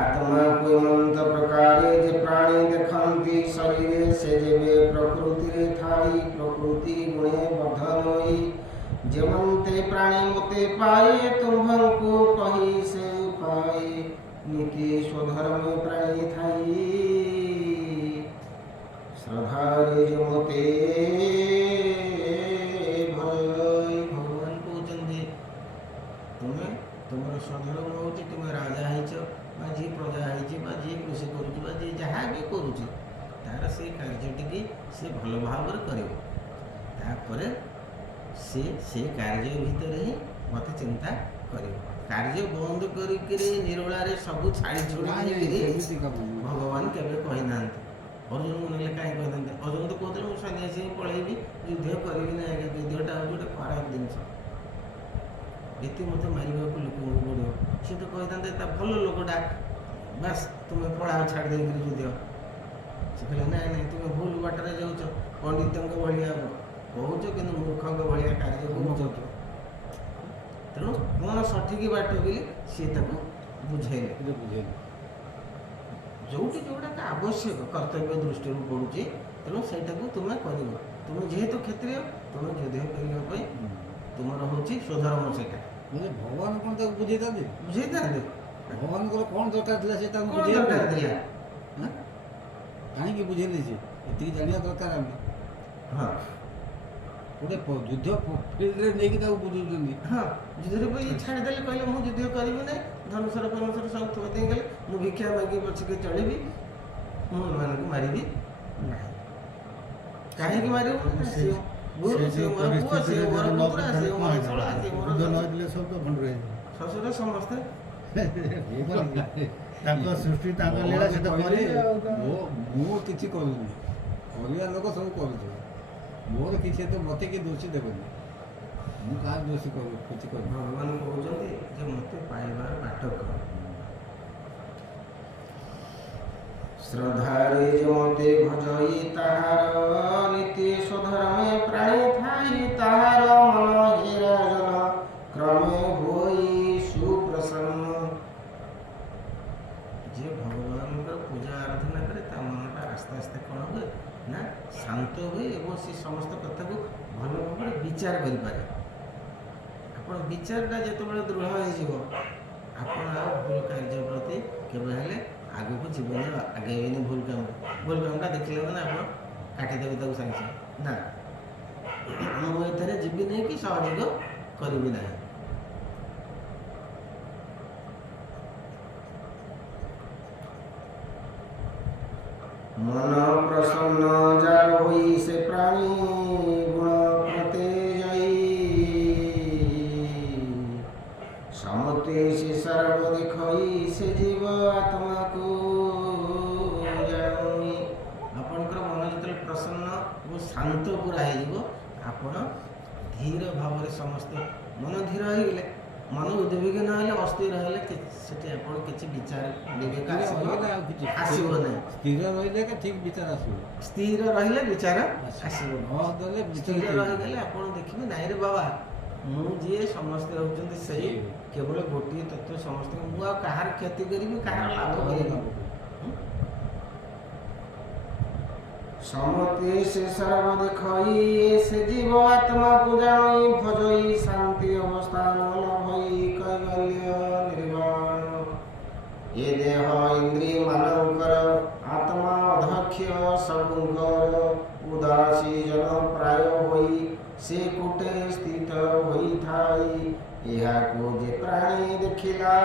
ଆତ୍ମାକୁ ଏମନ୍ତ ପ୍ରକାରେ ଯେ ପ୍ରାଣୀ ଦେଖନ୍ତି ଶରୀରେ, ସେ ଯେବେ ପ୍ରକୃତିରେ ଥାଇ ପ୍ରକୃତି ଗୁଣେ ବଦ୍ଧ ନୋଇ, ଯେମନ୍ତେ ପ୍ରାଣୀ ମତେ ପାଏ ତୁମ୍ଭଙ୍କୁ କହି ସେ ଉପାଏ, ନୀତି ସ୍ୱଧର୍ମେ ପ୍ରାଣୀ ଥାଇ ଶ୍ରଦ୍ଧାରେ ଯେ ମତେ ଭୟ। ଭଗବାନ କହୁଛନ୍ତି ତୁମେ ତୁମର ସ୍ୱଧର୍ମ ହେଉଛି ତୁମେ ରାଜା ହେଇଛ, ବା ଯିଏ ପ୍ରଜା ହେଇଛି, ବା ଯିଏ କୃଷି କରୁଛି, ବା ଯିଏ ଯାହା ବି କରୁଛି, ତାର ସେଇ କାର୍ଯ୍ୟଟିକି ସେ ଭଲ ଭାବରେ କରିବ। ତାପରେ ସେ ସେଇ କାର୍ଯ୍ୟ ଭିତରେ ହିଁ ମୋତେ ଚିନ୍ତା କରିବ। କାର୍ଯ୍ୟ ବନ୍ଦ କରିକିରି ନିରୋଳାରେ ସବୁ ଛାଡ଼ି ଛୁଡ଼ିକିରି ସେମିତି କାମ ନୁହଁ। ଭଗବାନ କେବେ କହିନାହାନ୍ତି। ଅର୍ଜୁନକୁ ନେଲେ କାହିଁ କହିଥାନ୍ତେ? ଅର୍ଜୁନ ତ କହୁଥିଲେ ମୁଁ ସନ୍ନ୍ୟାସୀ ହିଁ ପଳେଇବି, ଯୁଦ୍ଧ କରିବି ନାହିଁ ଆଜ୍ଞା। ଯୁଦ୍ଧଟା ହେଉଛି ଗୋଟେ ଖରାପ ଜିନିଷ, ଏତେ ମୋତେ ମାରିବାକୁ ଲୋକଙ୍କୁ ପଡ଼ିବ। ସେ ତ କହିଥାନ୍ତେ ତା ଭଲ ଲୋକଟା, ବାସ୍ ତୁମେ ପଳାଅ ଛାଡ଼ି ଦେଇକିରି ଯୁଦ୍ଧ। ସେ କହିଲେ ନାଇଁ ନାଇଁ, ତୁମେ ଭୁଲ ବାଟରେ ଯାଉଛ, ପଣ୍ଡିତଙ୍କ ଭଳିଆ କହୁଛ କିନ୍ତୁ ମୂର୍ଖଙ୍କ ଭଳିଆ କାର୍ଯ୍ୟ କରୁଛ। ତେଣୁ କ'ଣ ସଠିକ୍ ବାଟ ବୋଲି ସିଏ ତାକୁ ବୁଝେଇଲେ। ଏଇଟା ବୁଝେଇଲି। ଯେଉଁଠି ଯେଉଁଟାକ ଆବଶ୍ୟକ କର୍ତ୍ତବ୍ୟ ଦୃଷ୍ଟିରୁ ପଡ଼ୁଛି, ତେଣୁ ସେଇଟାକୁ ତୁମେ କରିବ। ତୁମେ ଯେହେତୁ କ୍ଷତ୍ରିୟ, ତୁମେ ଯୁଦ୍ଧ କରିବା ପାଇଁ ତୁମର ହେଉଛି ସ୍ୱଧର୍ମ। ସେଇଟା ମାନେ ଭଗବାନ କ'ଣ ତାକୁ ବୁଝେଇଥାନ୍ତି? ବୁଝେଇଥାନ୍ତେ। ଭଗବାନଙ୍କର କ'ଣ ଦରକାର ଥିଲା ସେ ତାଙ୍କୁ କ'ଣ ବୁଝେଇ ଦରକାର ଥିଲା? କାହିଁକି ବୁଝେଇଲେ ସେ? ଏତିକି ଜାଣିବା ଦରକାର ଆମେ। ହଁ ଗୋଟେ ଯୁଦ୍ଧ ଫିଲ୍ଡରେ ନେଇକି ତାକୁ ବୁଝଉଛନ୍ତି। ହଁ, ଯୁଦ୍ଧରେ ପାଇଁ ଛାଡ଼ିଦେଲେ, କହିଲେ ମୁଁ ଯୁଦ୍ଧ କରିବି ନାହିଁ, ଧନୁଷର ଫନୁଷର ସବୁ ଥୋଇ ଦେଇଗଲେ, ମୁଁ ଭିକ୍ଷା ମାଗି ପଛକେ ଚଳିବି, ମୁଁ ଏମାନଙ୍କୁ ମାରିବି ନାହିଁ। କାହିଁକି ମାରିବୁ? ସେ ମୋର ପୁଅ, ସେ ମୋର ପୁତୁରା, ସେ ମୋର ଶଳା, ସେ ମୋର ଶ୍ୱଶୁର, ସମସ୍ତେ। ତାଙ୍କ ସୃଷ୍ଟି ତାଙ୍କ ଲୀଳା ସେ ତ କରିବେ ଆଉ କ'ଣ? ମୁଁ କିଛି କରୁନି, କରିବା ଲୋକ ସବୁ କରୁଛୁ। ମୋର କିଛି ତ ମୋତେ କିଏ ଦୋଷୀ ଦେବେନି। ମୁଁ କାହାର ଦୋଷୀ କିଛି କରିବି। ଭଗବାନ କହୁଛନ୍ତି ଯେ ମୋତେ ପାଇବାର ବାଟ କର। ଶ୍ରଦ୍ଧାରେ ଯେ ମୋତେ ଭଜଇ, ତାହାର ନୀତି ସ୍ୱଧର୍ମେ ପ୍ରାଣୀ ଥାଇ, ତାହାର ମନ ହି ରାଜନ କ୍ରମେ ହୋଇ ସୁପ୍ରସନ୍ନ। ଯିଏ ଭଗବାନଙ୍କର ପୂଜା ଆରାଧନା କରେ, ତା ମନଟା ଆସ୍ତେ ଆସ୍ତେ କ'ଣ ହୁଏ ନା ଶାନ୍ତ ହୁଏ, ଏବଂ ସେ ସମସ୍ତ କଥାକୁ ଭଲ ଭାବରେ ବିଚାର କରିପାରେ। ଆପଣ ବିଚାରଟା ଯେତେବେଳେ ଦୃଢ଼ ହେଇଯିବ, ଆପଣ ଆଉ ଭୁଲ କାର୍ଯ୍ୟ ପ୍ରତି କେବେ ହେଲେ ଆଗକୁ ଜୀବନରେ ଆଗେଇବେନି। ଭୁଲ କାମଟା ଦେଖିଲେ ମାନେ ଆପଣ କାଟିଦେବେ ତାକୁ ସାଙ୍ଗେ ସାଙ୍ଗେ। ନା, ମୁଁ ଏଥିରେ ଯିବି ନାହିଁ କି ସହଯୋଗ କରିବି ନାହିଁ। ମନ ପ୍ରସନ୍ନ ଯାର ହୋଇ, ସେ ପ୍ରାଣୀ ଗୁଣ ପ୍ରତେ ଯାଇ, ସମତେ ସେ ସର୍ବ ଦେଖଇ, ସେ ଜୀବ ଆତ୍ମାକୁ ଜାଣଇ। ଆପଣଙ୍କର ମନ ଯେତେବେଳେ ପ୍ରସନ୍ନ ଏବଂ ଶାନ୍ତ ପୁରା ହେଇଯିବ, ଆପଣ ଧୀର ଭାବରେ ସମସ୍ତେ ମନ ଧୀର ହେଇଗଲେ, ମନ ଉଦ୍ବିଗ୍ନ ହେଲେ, ଅସ୍ଥିର ହେଲେ ସେଠି ଆପଣ କିଛି ବିଚାର ବିବେକ ଆସିବ ନାହିଁ। ସ୍ଥିର ରହିଲେ ଠିକ୍ ବିଚାର ଆସିବ। ସ୍ଥିର ରହିଲେ ବିଚାର ଆସିବ। ନହେଲେ ସ୍ଥିର ରହିଗଲେ ଆପଣ ଦେଖିବେ ନାଇଁ ରେ ବାବା, ମୁଁ ଯିଏ, ସମସ୍ତେ ହେଉଛନ୍ତି ସେଇ, କେବଳ ଗୋଟିଏ ତତ୍ତ୍ୱ ସମସ୍ତଙ୍କୁ। ମୁଁ ଆଉ କାହାର କ୍ଷତି କରିବି, କାହାର ଲାଭ କରିବି? ସମତେ ସେ ସର୍ବ ଦେଖଇ, ସେ ଜୀବ ଆତ୍ମାକୁ ଜାଣଇ, ଭଜଇ ଶାନ୍ତି ଅବସ୍ଥାନ ଲଭଇ, କୈବଲ୍ୟ ନିର୍ବାଣ। ଏ ଦେହ ଇନ୍ଦ୍ରିୟ ମାନଙ୍କର, ଆତ୍ମା ଅଧ୍ୟକ୍ଷ ସବୁଙ୍କର, ଉଦାସୀ ଜନ ପ୍ରାୟ ହୋଇ, ସେ କୋଟେ ସ୍ଥିତ ହୋଇଥାଇ। ଏହାକୁ ଯେ ପ୍ରାଣୀ ଦେଖିଲା,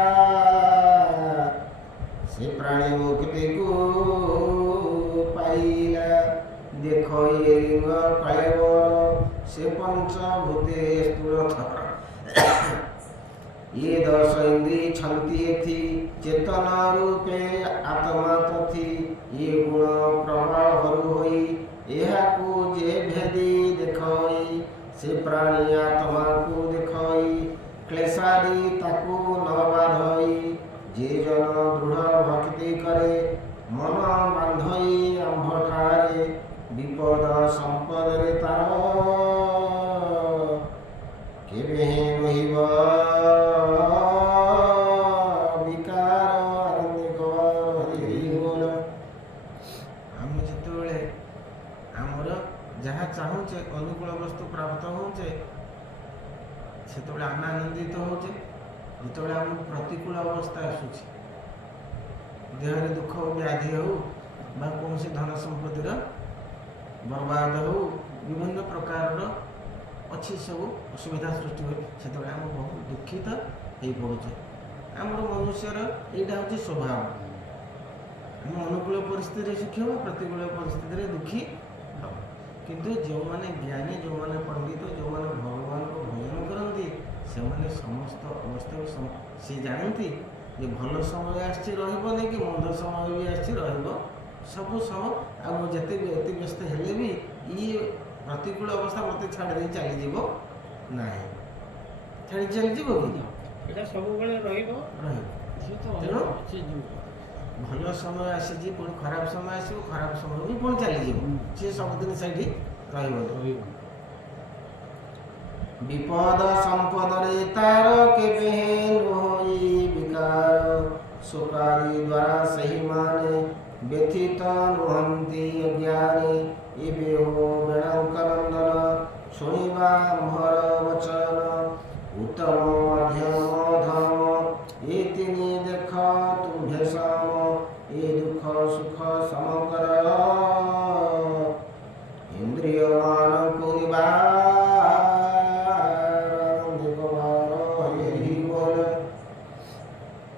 ସେ ପ୍ରାଣୀ ମୁକ୍ତିକୁ ପାଇଲା। ଦେଖ ଏ ଲିଙ୍ଗ କଳେବର, ସେ ପଞ୍ଚଭୂତେ ସ୍ଥୂଳଥର। ये दश इंद्रिय छंती थी, चेतन रूपे आत्मा तथी, ये गुण प्रवाह होई, एहाकू जे भेदी देखई, से प्राणी आत्मा को देखई, क्लेशादी ताकू न बाधई। जे जन दृढ़ भक्ति करे, मन बांधई आंभठारे, विपद संपद रे तार केबे रहिब जहाँ चाहूचे अनुकूल वस्तु प्राप्त होचे से आम आनंदित होचे। जो आम प्रतिकूल अवस्था आसूची, देहरे दुख हो, व्याधि हो, कौन धन संपत्तिर बर्बाद हो, विभिन्न प्रकार अच्छी सब असुविधा सृष्टि हुए, से आम बहुत दुखित हो पड़ुचे। आमर मनुष्यर यहाँ हूँ स्वभाव। आम अनुकूल परिस्थिति सुखी हो, प्रतिकूल परिस्थिति दुखी हो। किंतु जो माने ज्ञानी, जो माने पंडित, जो माने भगवान को भजन करती, ସେମାନେ ସମସ୍ତ ଅବସ୍ଥାକୁ ସେ ଜାଣନ୍ତି ଯେ ଭଲ ସମୟ ଆସିଛି ରହିବନି କି ମନ୍ଦ ସମୟ ବି ଆସିଛି ରହିବ ସବୁ ସମୟ। ଆଉ ମୁଁ ଯେତେ ବି ଅତି ବ୍ୟସ୍ତ ହେଲେ ବି ଇଏ ପ୍ରତିକୂଳ ଅବସ୍ଥା ମୋତେ ଛାଡ଼ି ଦେଇ ଚାଲିଯିବ ନାହିଁ। ଛାଡ଼ି ଚାଲିଯିବ କି? ଏଇଟା ସବୁବେଳେ ରହିବ। ରହିବ। ସିଏ ତ ତେଣୁ ସିଏ ଯିବ। ଭଲ ସମୟ ଆସିଛି ପୁଣି ଖରାପ ସମୟ ଆସିବ, ଖରାପ ସମୟ ବି ପୁଣି ଚାଲିଯିବ। ସିଏ ସବୁଦିନ ସେଇଠି ରହିବ। ରହିବ। ବିପଦ ସମ୍ପଦରେ ତାର କେବେ ନୋଇ ବିକାର, ଶୋକାରି ଦ୍ୱାରା ସେହିମାନେ ବ୍ୟଥିତ ନୁହନ୍ତି ଅଜ୍ଞାନୀ। ଏବେ ହୋ ବେଣଙ୍କ ନନ୍ଦନ ଶୁଣିବା ମୋହର ବଚନ, ଉତ୍ତମ ମଧ୍ୟମ ଧମ ଏ ତିନି ଦେଖ ତୁମ୍ଭେ ସମ, ଏ ଦୁଃଖ ସୁଖ ସମକର ଇନ୍ଦ୍ରିୟ ମାନଙ୍କୁ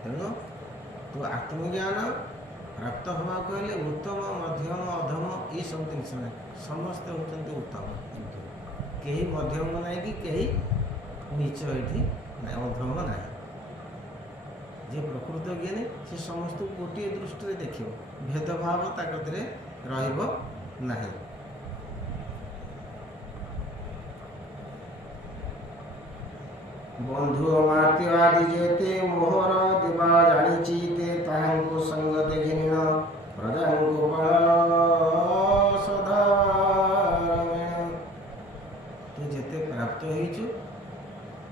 ତେଣୁ ତୁ ଆତ୍ମଜ୍ଞାନ ପ୍ରାପ୍ତ ହେବାକୁ ହେଲେ ଉତ୍ତମ ମଧ୍ୟମ ଅଧମ ଏସବୁ ଜିନିଷ ନାହିଁ। ସମସ୍ତେ ହେଉଛନ୍ତି ଉତ୍ତମ, କେହି ମଧ୍ୟମ ନାହିଁ କି କେହି ନିଚ ଏଠି ନାହିଁ, ଅଧମ ନାହିଁ। ଯେ ପ୍ରକୃତ ଜ୍ଞାନୀ ସେ ସମସ୍ତଙ୍କୁ ଗୋଟିଏ ଦୃଷ୍ଟିରେ ଦେଖିବ, ଭେଦଭାବ ତା କତିରେ ରହିବ ନାହିଁ। ବନ୍ଧୁ ଅମାତ୍ୟ ଆଦି ଯେତେ ମୋହର ଦେବା ଜାଣିଛି ତେ ତାହାଙ୍କୁ ସଙ୍ଗତେ ଘିନିଣ, ପ୍ରଜାଙ୍କୁ ବଳ ସଧାରମେଣ। ତୁ ଯେତେ ପ୍ରାପ୍ତ ହେଇଛୁ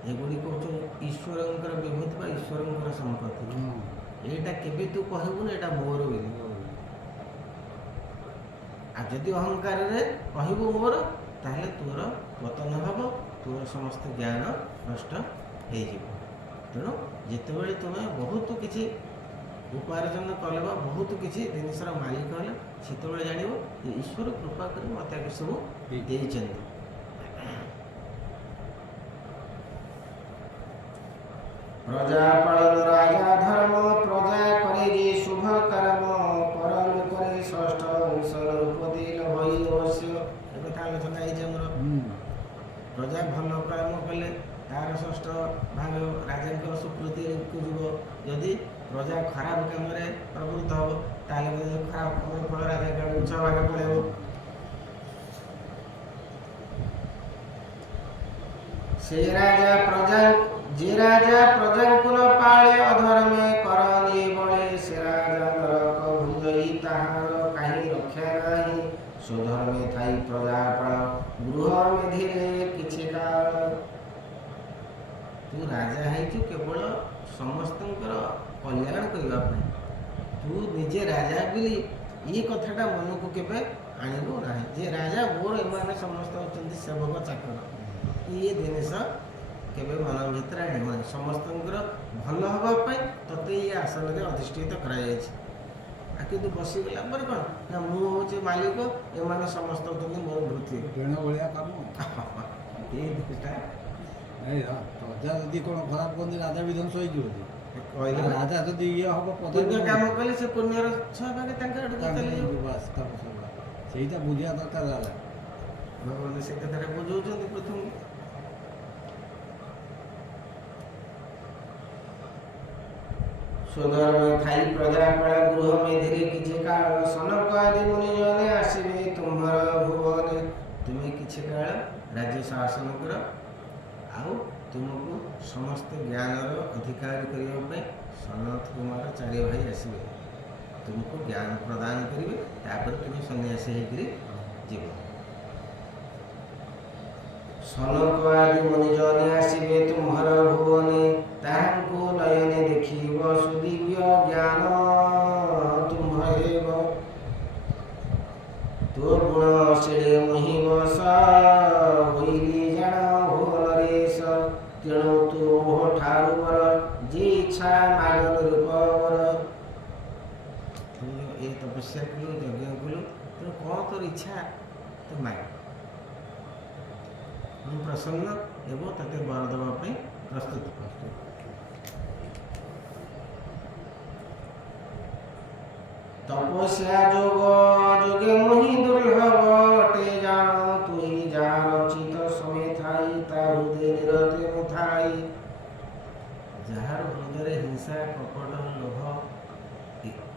ଏଗୁଡ଼ିକ ହଉଛି ଈଶ୍ୱରଙ୍କର ବିଭୂତି ବା ଈଶ୍ୱରଙ୍କର ସମ୍ପତ୍ତି। ଏଇଟା କେବେ ତୁ କହିବୁନି ଏଇଟା ମୋର ବୋଲି। ଆଉ ଯଦି ଅହଙ୍କାରରେ କହିବୁ ମୋର, ତାହେଲେ ତୋର ପତନ ହେବ, ତୋର ସମସ୍ତ ଜ୍ଞାନ ନଷ୍ଟ ହେଇଯିବ। ତେଣୁ ଯେତେବେଳେ ତୁମେ ବହୁତ କିଛି ଉପାର୍ଜନ କଲେ ବା ବହୁତ କିଛି ଜିନିଷର ମାଲିକ ହେଲେ, ସେତେବେଳେ ଜାଣିବ ଯେ ଈଶ୍ୱର କୃପା କରି ମୋତେ ଆଗ ସବୁ ଦେଇଛନ୍ତି। ପ୍ରଜା ପାଳନ ରାଜା ଧର୍ମ, ପ୍ରଜା করে যে শুভ কর্ম, পরলোকরে ষষ্ঠ অংশর উপতি লভଇ অবশ্য। ଏ କଥା ଆଲୋଚନା ହେଇଛି ଆମର। ପ୍ରଜା ଭଲ କର୍ମ କଲେ ତାର ଷଷ୍ଠ ଭାଗ ରାଜାଙ୍କର ସୁକୃତିକୁ ଯିବ। ଯଦି ପ୍ରଜା ଖରାପ କାମରେ ପ୍ରବୃତ୍ତ ହେବ ତାହେଲେ ଖରାପ କାମର ଫଳ ରାଜାଙ୍କର ଉଚ୍ଚ ଭାଗ ପଳାଇବ। ସେ ରାଜା ପ୍ରଜା যে রাজা প্রজাঙ্কুল পালে অধর্মে করণী বলে, সে রাজা নরক ভুজই তাহার কাহি রক্ষা নাহি, সুধর্মে থাই প্রজা পাল গৃহ মেধিরে কিছু কাল। তু রাজা ହେଇଛୁ କେବଳ ସମସ୍ତଙ୍କର କଲ୍ୟାଣ କରିବା ପାଇଁ। ତୁ ନିଜେ ରାଜା ବୋଲି ଏ କଥାଟା ମନକୁ କେବେ ଆଣିବୁ ନାହିଁ ଯେ ରାଜା ମୋର, ଏମାନେ ସମସ୍ତେ ହେଉଛନ୍ତି ସେବକ ଚାକର। ଇଏ ଜିନିଷ କେବେ ମନ ଭିତରେ ଆଣିବ ନାହିଁ। ସମସ୍ତଙ୍କର ଭଲ ହେବା ପାଇଁ ତୋତେ ଏଇ ଆସନରେ ଅଧିଷ୍ଠିତ କରାଯାଇଛି। ଆଉ କିନ୍ତୁ ବସିଗଲା ପରେ କ'ଣ ନା ମୁଁ ହେଉଛି ମାଲିକ, ଏମାନେ ସମସ୍ତେ ହେଉଛନ୍ତି ମୋର ବୃତ୍ତି। ବେଣ ଭଳିଆ କାମ। ଏଇ ଦୁଇଟା ପ୍ରଜା ଯଦି କ'ଣ ଖରାପ କରନ୍ତି ରାଜା ବି ଧ୍ୱଂସ ହେଇଯିବ। କହିଲେ ରାଜା ଯଦି ଇଏ ହବ ପୁଣ୍ୟ କାମ କଲେ ସେ ପୁଣ୍ୟର ଛଅ ଭାଗ ତାଙ୍କ ଆଡ଼କୁ ଚାଲିଯିବ। ସେଇଟା ବୁଝିବା ଦରକାର ରାଜା। ଭଗବାନ ସେ କଥାଟା ବୁଝଉଛନ୍ତି ପ୍ରଥମ। ସୁଧର୍ମେ ଥାଇ ପ୍ରଜା ପାଳ ଗୃହ ମେଧିରେ କିଛି କାଳ, ସନକ ଆଦି ମୁନି ଜନେ ଆସିବେ ତୁମ୍ଭର ଭୁବନେ। ତୁମେ କିଛି କାଳ ରାଜ୍ୟ ଶାସନ କର, ଆଉ ତୁମକୁ ସମସ୍ତ ଜ୍ଞାନର ଅଧିକାରୀ କରିବା ପାଇଁ ସନତ କୁମାର ଚାରି ଭାଇ ଆସିବେ, ତୁମକୁ ଜ୍ଞାନ ପ୍ରଦାନ କରିବେ। ତାପରେ ତୁମେ ସନ୍ନ୍ୟାସୀ ହେଇକରି ଯିବ। ସନକ ଆଦି ମୁନିଜନେ ଆସିବେ ତୁମ୍ଭର ଭୁବନେ, ତାହାଙ୍କୁ ନୟନେ ଦେଖିବ ସୁଦିବ୍ୟ ଜ୍ଞାନ ତୁମ୍ଭ ହେବ। ତୋ ଗୁଣ ସେଡ଼େ ମହିବସ ହୋଇଲି ଜାଣ ଭୁବନରେଶ, ତେଣୁ ତୁ ମୋହ ଠାରୁ ବର ଯେ ଇଚ୍ଛା ମାଗନ ରୂପ ବର। ତୁ ଏ ତପସ୍ୟା କଲୁ, ଯଜ୍ଞ କଲୁ, ତେଣୁ କ'ଣ ତୋର ଇଚ୍ଛା ତୁ ମାଗ, ମୁଁ ପ୍ରସନ୍ନ ଏବଂ ତତେ ବର ଦେବା ପାଇଁ ପ୍ରସ୍ତୁତ। তপস্যা যোগ যোগে মহি দুর্লভ অটে জানো, তুই যা রচিত সমে থাই তা হৃদয় নিরতে মুথাই। ହିଂସା କପଟ ଲୋଭ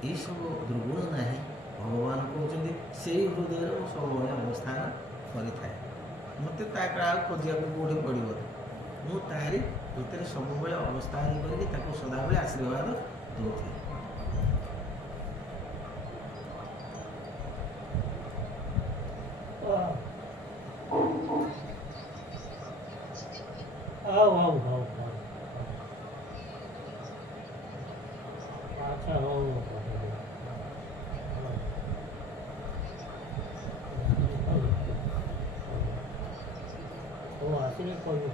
ଏସବୁ ଦୁର୍ଗୁଣ ନାହିଁ। ଭଗବାନ କହୁଛନ୍ତି ସେଇ ହୃଦୟରେ ମୁଁ ସବୁବେଳେ ଅବସ୍ଥାନ କରିଥାଏ। ମୋତେ ତା ଆଉ ଖୋଜିବାକୁ କେଉଁଠି ପଡ଼ିବ। ମୁଁ ତାରି ଭିତରେ ସବୁବେଳେ ଅବସ୍ଥାନ କରିକି ତାକୁ ସଦାବେଳେ ଆଶୀର୍ବାଦ ଦେଉଥାଏ। ଆଚ୍ଛା ହଉ ହଉ ଆସିଲେ କହିବୁ।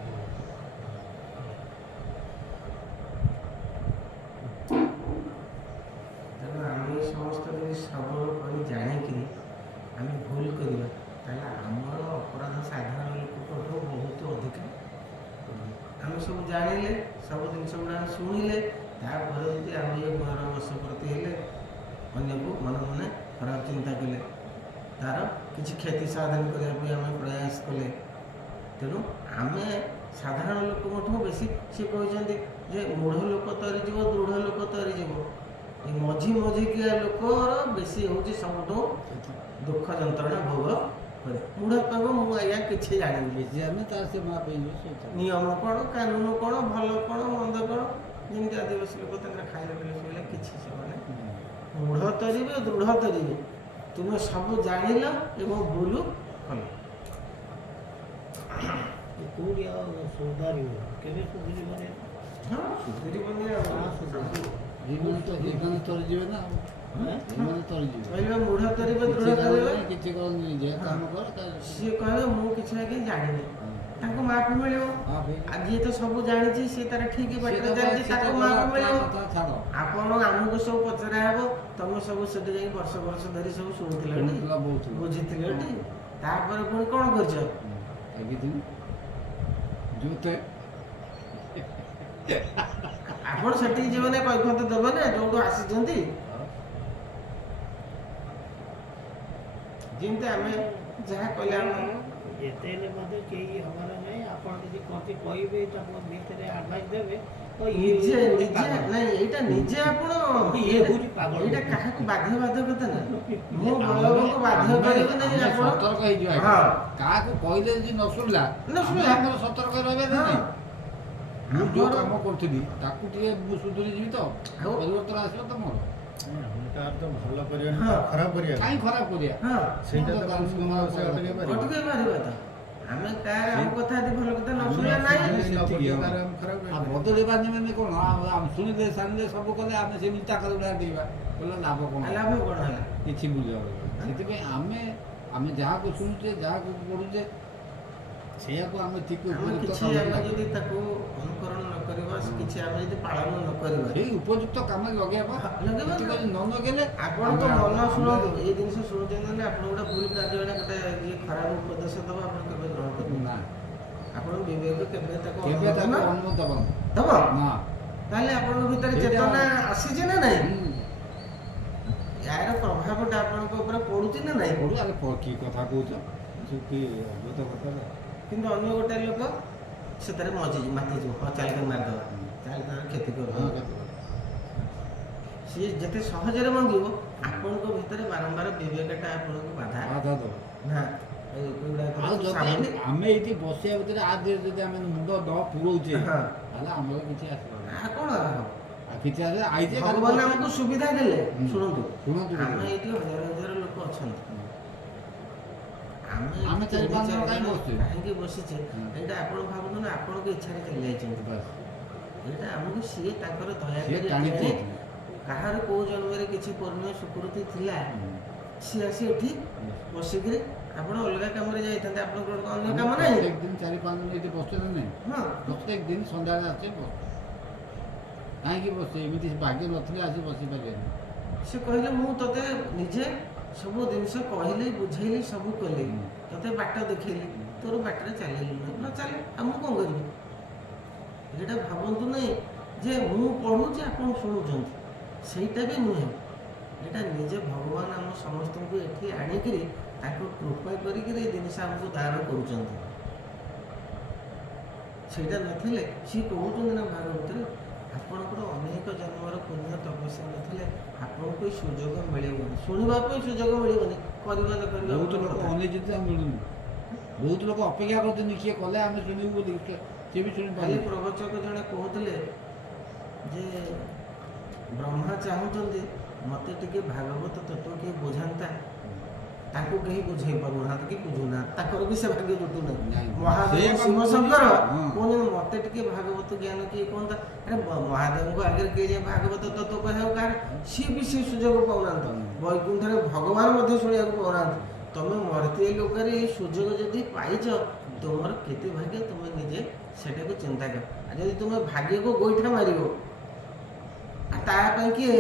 ତେଣୁ ଆମେ ସମସ୍ତେ ଯଦି ସବୁବେଳେ କରି ଜାଣିକିରି ଆମେ ଭୁଲ କରିବା ତାହେଲେ ଆମର ଅପରାଧ ସାଧାରଣ ଲୋକଙ୍କଠୁ ବହୁତ ଅଧିକା। ଆମେ ସବୁ ଜାଣିଲେ ସବୁ ଜିନିଷ ଗୁଡ଼ା ଶୁଣିଲେ ତାପରେ ଯଦି ଆମେ ଏ ଗୁଣର ବଶବର୍ତ୍ତୀ ହେଲେ ଅନ୍ୟକୁ ମନେ ମନେ ଖରାପ ଚିନ୍ତା କଲେ ତା'ର କିଛି କ୍ଷତି ସାଧନ କରିବା ପାଇଁ ଆମେ ପ୍ରୟାସ କଲେ। ତେଣୁ ଆମେ ସାଧାରଣ ଲୋକଙ୍କଠୁ ବେଶୀ ସେ କହିଛନ୍ତି ଯେ ମୂଢ଼ ଲୋକ ତରିଯିବ ଦୃଢ଼ ଲୋକ ତରିଯିବ। ଏ ମଝିକିଆ ଲୋକର ବେଶୀ ହେଉଛି ସବୁଠୁ ଦୁଃଖ ଯନ୍ତ୍ରଣା ଭୋଗ କରେ। ମୂଢ଼ କହିବ ମୁଁ ଆଜ୍ଞା କିଛି ଜାଣିନି, ବେଶୀ ଆମେ ତାର ସେ ମା ପାଇଁ ନିୟମ କ'ଣ କାନୁନ କ'ଣ ଭଲ କ'ଣ ମନ୍ଦ କ'ଣ, ଯେମିତି ଆଦିବାସୀ ଲୋକ ତାଙ୍କର ଖାଇଲେ ପିଲେ ଶୋଇଲେ କିଛି ସେମାନେ ମୂଢ଼ ତରିବେ ଦୃଢ଼ ତରିବେ। ତୁମେ ସବୁ ଜାଣିଲ ଏବଂ ଭୁଲ କଲ। କୋଉଠି ଆଉ ସୁଧାରିବ କେବେ ସୁଧରିବନି? ହଁ ସୁଧରିବନି ଆଉ ଏମାନେ ତରିଯିବେ ନା ଏମାନେ ତରିଯିବେ। କହିଲେ ମୂଢ଼ ତରିବେ ଦୃଢ଼ ତରିବେ। କିଛି କରନି ଯେ କାମ କର ସିଏ କହିବେ ମୁଁ କିଛି ଆଜ୍ଞା ଜାଣିନି, ତାଙ୍କୁ ମାପ ମିଳିବ। ଆଉ ଯିଏ ତ ସବୁ ଜାଣିଛି ସିଏ ତାର ଠିକ ବାଟରେ ଚାଲିଛି ତାକୁ ମାପ ମିଳିବ। ଆପଣ ଆମକୁ ସବୁ ପଚରା ହେବ ତମେ ସବୁ ସେଠି ଯାଇକି ବର୍ଷ ଧରି ସବୁ ଶୁଣୁଥିଲ ବୁଝିଥିଲ ଟି, ତାପରେ ପୁଣି କ'ଣ କରିଛ? ଆପଣ ସେଠିକି ଯିବେ ନା କୈଫତ ଦେବେ ନା ଯୋଉଠୁ ଆସିଛନ୍ତି। ଯେମିତି ଆମେ ଯାହା କଲେ ଆମେ ଯେତେ ହେଲେ ମଧ୍ୟ କେହି ହବାର ନାହିଁ। ଆପଣ ଯଦି କୌଣସି କହିବେ ତାଙ୍କ ଭିତରେ ଆଡଭାଇସ୍ ଦେବେ ତ ନିଜେ ନାଇଁ ଏଇଟା ନିଜେ ଆପଣ ଏଇଟା କାହାକୁ ବାଧ୍ୟବାଧକତା ନାହିଁ। ମୁଁ ବଳବଙ୍କୁ ବାଧ୍ୟ କରିବି ନାହିଁ। ଆପଣ ସତର୍କ ହେଇଯିବ। କାହାକୁ କହିଲେ ଯଦି ନ ଶୁଣିଲା ଆମର ସତର୍କ ରହିବେ ନାହିଁ। ମୁଁ ଯୋଉ କାମ କରୁଥିଲି ତାକୁ ଟିକେ ମୁଁ ସୁଧୁରି ଯିବି ତ ପରିବର୍ତ୍ତନ ଆସିବ ତ ମୋର। ତ ଭଲ କରିବା ଖରାପ କରିବା କାହିଁ ଖରାପ କରିବା ସେଇଟା ତ ଅଟକେଇ ପାରିବା ତ ଆମେ କାହାର ଆମ କଥା ଯଦି ଭଲ କଥା ନ ଶୁଣିଲା ନାହିଁ ବଦଳି ପାରନି ମାନେ କ'ଣ ଶୁଣିଲେ ସାଣିଲେ ସବୁ କଲେ ଆମେ ସେମିତି ତାଙ୍କର ଗୁଡ଼ା ଦେଇବା କହିଲେ ଲାଭ କ'ଣ ହେଲା କିଛି ବୁଝ। ସେଥିପାଇଁ ଆମେ ଯାହାକୁ ଶୁଣୁଛେ ଯାହାକୁ ପଢ଼ୁଛେ ସେଇଆକୁ ଆମେ ଠିକ କିଛି ଆମେ ଯଦି ତାକୁ ଅନୁକରଣ ନ କରିବା କିଛି ଆମେ ଯଦି ପାଳନ ନ କରିବା ସେଇ ଉପଯୁକ୍ତ କାମରେ ଲଗେଇବା ନ ଲଗେଇଲେ ଆପଣ ତ ମନ ଶୁଣନ୍ତୁ ଏଇ ଜିନିଷ ଶୁଣୁଛନ୍ତି ନା ଆପଣ ଗୋଟେ ଭୁଲ କାର୍ଯ୍ୟ ଗୋଟେ ଯିଏ ଖରାପ ଉପଦେଶ ଦେବ ଆପଣ କେବେ ଗ୍ରହଣ କରିବେ ନା। ଆପଣ ବିବେକ କେବେ ତାକୁ ଅନୁମତି ଦବ ନା। ତାହେଲେ ଆପଣଙ୍କ ଭିତରେ ଚେତନା ଆସିଛି ନା ନାହିଁ? ଏହାର ପ୍ରଭାବଟା ଆପଣଙ୍କ ଉପରେ ପଡୁଛି ନା ନାହିଁ? ପଡୁ ଆରେ କି କଥା କହୁଛ କି ଅଦ୍ଭୁତ କଥା। କିନ୍ତୁ ଅନ୍ୟ ଗୋଟେ ଲୋକ ସେଥିରେ ମାତିଯିବ ହଁ ଚାଲିକି ମାରିଦେବା ଚାଲି ତାର କ୍ଷତି କରିବ। ସିଏ ଯେତେ ସହଜରେ ମଙ୍ଗିବ ଆପଣଙ୍କ ଭିତରେ ବାରମ୍ବାର ବିବେକଟା ଆପଣଙ୍କୁ ବାଧା ଦେବ ନା। ଆମେ ଏଇଠି ବସିବା ଭିତରେ ଆ ଦେହରେ ଯଦି ଆମେ ମୁଣ୍ଡ ନ ପୁରଉଛେ ତାହେଲେ ଆମର କିଛି ଆସିବ କ'ଣ କିଛି ଆଇଛେ ଭଗବାନ ଆମକୁ ସୁବିଧା ଦେଲେ। ଶୁଣନ୍ତୁ ଆମେ ଶୁଣନ୍ତୁ ଏଇଠି ହଜାର ଲୋକ ଅଛନ୍ତି, ଆମେ ଚାରି ପାଞ୍ଚ ଜଣ କାହିଁକି ବସିଛେ ଏଇଟା ଆପଣ ଭାବନ୍ତୁ ନା ଆପଣଙ୍କ ଇଚ୍ଛାରେ ଚାଲି ଯାଇଛନ୍ତି। ଏଇଟା ଆମକୁ ସିଏ ତାଙ୍କର ଦୟା କରି କାହାର କୋଉ ଜନ୍ମରେ କିଛି ପୂର୍ଣ୍ଣ ସୁକୃତି ଥିଲା ସିଏ ଆସି ଏଠି ବସିକିରି ଆପଣ ଅଲଗା କାମରେ ଯାଇଥାନ୍ତେ ଆପଣଙ୍କର ଅନ୍ୟ କାମ ନାହିଁ। ପ୍ରତ୍ୟେକ ଦିନ 4-5 ଜଣ ଏଠି ବସୁଛେ ନା ନାହିଁ? ପ୍ରତ୍ୟେକ ଦିନ ସନ୍ଧ୍ୟାବେଳେ ଆସେ ବସ କାହିଁକି ବସେ ଏମିତି ଭାଗ୍ୟ ନଥିଲେ ଆସି ବସିପାରିବେନି। ସେ କହିଲେ ମୁଁ ତତେ ନିଜେ ସବୁ ଜିନିଷ କହିଲି ବୁଝେଇଲି ସବୁ କଲି ତତେ ବାଟ ଦେଖେଇଲି ତୋର ବାଟରେ ଚାଲିଲୁ ନ ଚାଲେ ଆଉ ମୁଁ କ'ଣ କରିବି? ଏଇଟା ଭାବନ୍ତୁ ନାହିଁ ଯେ ମୁଁ ପଢ଼ୁଛି ଆପଣ ଶୁଣୁଛନ୍ତି, ସେଇଟା ବି ନୁହେଁ। ଏଇଟା ନିଜେ ଭଗବାନ ଆମ ସମସ୍ତଙ୍କୁ ଏଠି ଆଣିକିରି ତାକୁ କୃପା କରିକିରି ଏ ଜିନିଷ ଆମକୁ ଦାନ କରୁଛନ୍ତି। ସେଇଟା ନଥିଲେ ସିଏ କହୁଛନ୍ତି ନା ଭାଗବତରେ ଆପଣଙ୍କର ଅନେକ ଜନ୍ମର ପୁଣ୍ୟ ତପସ୍ୟା ନଥିଲେ ଆପଣଙ୍କୁ ଏ ସୁଯୋଗ ମିଳିବନି, ଶୁଣିବା ପାଇଁ ସୁଯୋଗ ମିଳିବନି, କରିବା ନ କରିବା ବହୁତ ଲୋକ କଥା। ଅନେଇଛନ୍ତି ଆଉ ମିଳୁନି। ବହୁତ ଲୋକ ଅପେକ୍ଷା କରୁଛନ୍ତି କିଏ କଲେ ଆମେ ଶୁଣିବୁ ବୋଲି, ସିଏ ବି ଖାଲି ଶୁଣିପାରିଲେ। ପ୍ରବଚକ ଜଣେ କହୁଥିଲେ ଯେ ବ୍ରହ୍ମା ଚାହୁଁଛନ୍ତି ମୋତେ ଟିକେ ଭାଗବତ ତତ୍ତ୍ୱ କିଏ ବୁଝାନ୍ତା, ତାଙ୍କୁ କେହି ବୁଝେଇ ପାରୁନାହାନ୍ତି କି ବୁଝୁନାହାନ୍ତି, ତାଙ୍କର ବି ସେ ଭାଗ୍ୟ ଜୁଟୁନାହିଁ। ନାଇଁ। ମହାଦେବ ସେଇଆ ଶିବଶଙ୍କର ହଁ। କହୁଛନ୍ତି ମୋତେ ଟିକେ ଭାଗବତ ଜ୍ଞାନ କିଏ କୁହନ୍ତା। ଆରେ ମହାଦେବଙ୍କ ଆଗରେ କିଏ ଯେ ଭାଗବତ ତତ୍ତ୍ୱ କହିବାକୁ କାହାର, ସିଏ ବି ସେ ସୁଯୋଗ ପାଉନାହାନ୍ତି। ବୈକୁଣ୍ଠରେ ଭଗବାନ ମଧ୍ୟ ଶୁଣିବାକୁ ପାଉନାହାନ୍ତି। ତମେ ମର୍ତ୍ତୀୟ ଲୋକରେ ଏଇ ସୁଯୋଗ ଯଦି ପାଇଛ, ତୁମର କେତେ ଭାଗ୍ୟ, ତୁମେ ନିଜେ ସେଟାକୁ ଚିନ୍ତା କର। ଆଉ ଯଦି ତୁମେ ଭାଗ୍ୟକୁ ଗୋଇଠା ମାରିବ, ଆଉ ତା ପାଇଁ କିଏ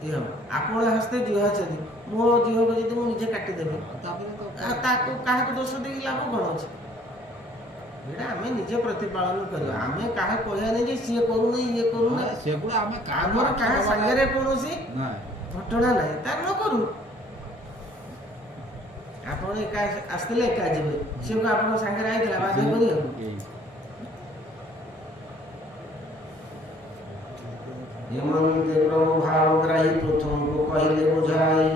ଇଏ ହେବ? ଆପଣ ହସ୍ତେ ଜିହ ଅଛନ୍ତି, ମୋ ଜିହକୁ ଯଦି ମୁଁ ନିଜେ କାଟିଦେବି, ତାପରେ ତ ଆଉ ତାକୁ କାହାକୁ ଦୋଷ ଦେଇକି ଲାଭ କ'ଣ ଅଛି? ଏଇଟା ଆମେ ନିଜେ ପ୍ରତିପାଳନ କରିବା। ଆମେ କାହା କହିବାନି ଯେ ସିଏ କରୁନି ଇଏ କରୁନି, ସେଗୁଡ଼ା ଆମେ ଆମର କାହା ସାଙ୍ଗରେ କୌଣସି ନାଇଁ। ଘଟଣା ନାହିଁ, ତାର ନ କରୁ। ଆପଣ ଏକା ଆସିଥିଲେ ଏକା ଯିବେ, ସିଏ କଣ ଆପଣଙ୍କ ସାଙ୍ଗରେ ଆଇଥିଲା ବାଧ୍ୟ କରିବାକୁ? ହେମନ୍ତେ ପ୍ରଭୁ ଭାବଗ୍ରାହୀ ପ୍ରଥମକୁ କହିଲେ ବୁଝାଇ,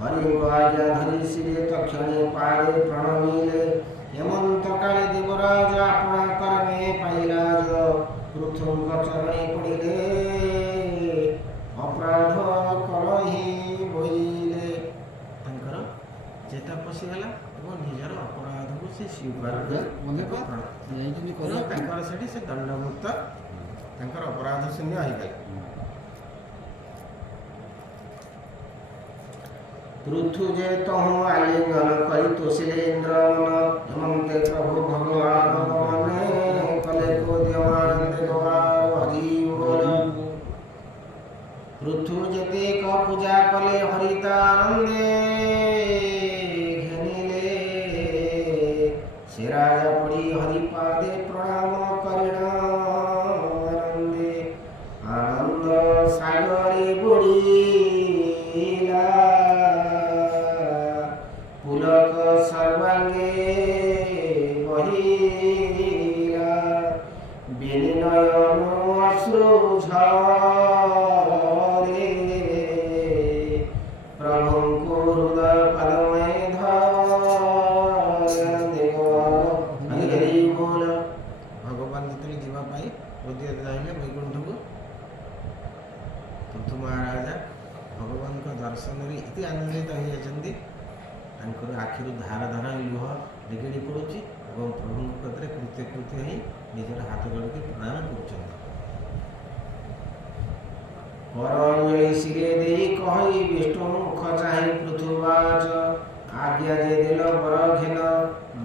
ହରିଙ୍କ ଆଜ୍ଞା ଧରି ସିରେ ତକ୍ଷଣେ ପାରେ ପ୍ରଣମିଲେ। ହେମନ୍ତ କାଳେ ଦେବରାଜ ଆପଣା କରମେ ପାଇଲାଜ, ପୃଥୁଙ୍କ ଚରଣେ ପଡ଼ିଲେ ଅପରାଧ କଳହି ବୋଇଲେ। ତାଙ୍କର ଚେତା ପଶିଗଲା ଏବଂ ନିଜର ଅପରାଧକୁ ସେ ସ୍ୱୀକାର ଯାଇଛନ୍ତି କରି କରିବା ପାଇଁ। ତାଙ୍କର ସେଠି ସେ ଦଣ୍ଡମୁକ୍ତ, ତାଙ୍କର ଅପରାଧ ଶୂନ୍ୟ ହେଇଗଲା। ପୃଥୁ ଯେ ତହୁଁ ଆଲିଙ୍ଗନ କରି ତୋଷିଲେ ଇନ୍ଦ୍ର ମନ, ହେମନ୍ତେ ପ୍ରଭୁ ଭଗବାନ ମନେ କଲେ କୋଦ୍ୟମାନ ଦେବାର ହରି ବୋଲ। ପୃଥୁ ଯେତେକ ପୂଜା କଲେ ହରିତାନନ୍ଦେ, ଘେନିଲେ ସେ ରାଜା ପଡ଼ି ହରିପାଦେ ପ୍ରଣାମ କରିଣ ଆନନ୍ଦେ। ଆନନ୍ଦ ସାଗରେ ବୁଡ଼ିଲା ପୁଲକ ସର୍ବାଙ୍ଗେ ବହିଲା, ବିନିନୟନ ଅଶ୍ରୁ ଝରେ, ପ୍ରଭୁଙ୍କୁ ହୃଦୟ ପଦମେ ଧରେ ହରି ବୋଲ। ଭଗବାନ ଯେତେବେଳେ ଯିବା ପାଇଁ ଉଦ୍ୟତ ରହିଲେ ବୈକୁଣ୍ଠକୁ, ପୃଥୁ ମହାରାଜା ଭଗବାନଙ୍କ ଦର୍ଶନରେ ଏତେ ଆନନ୍ଦିତ ହୋଇଯାଇଛନ୍ତି, ତାଙ୍କର ଆଖିରୁ ଧାର ଧାର ଲୁହ ନିଗିଡ଼ି ପଡ଼ୁଛି ଏବଂ ପ୍ରଭୁଙ୍କ କତିରେ କୃତ୍ୟ ହୋଇ ନିଜର ହାତ ଯୋଡ଼ିକି ପ୍ରଣାମ କରୁଛନ୍ତି। କରଞ୍ଜଳି ଶିରେ ଦେଇ କହି ବିଷ୍ଣୁ ମୁଖ ଚାହିଁ ପୃଥୁବାଚ, ଆଜ୍ଞା ଯେ ଦେଲ ବର ଘେନ,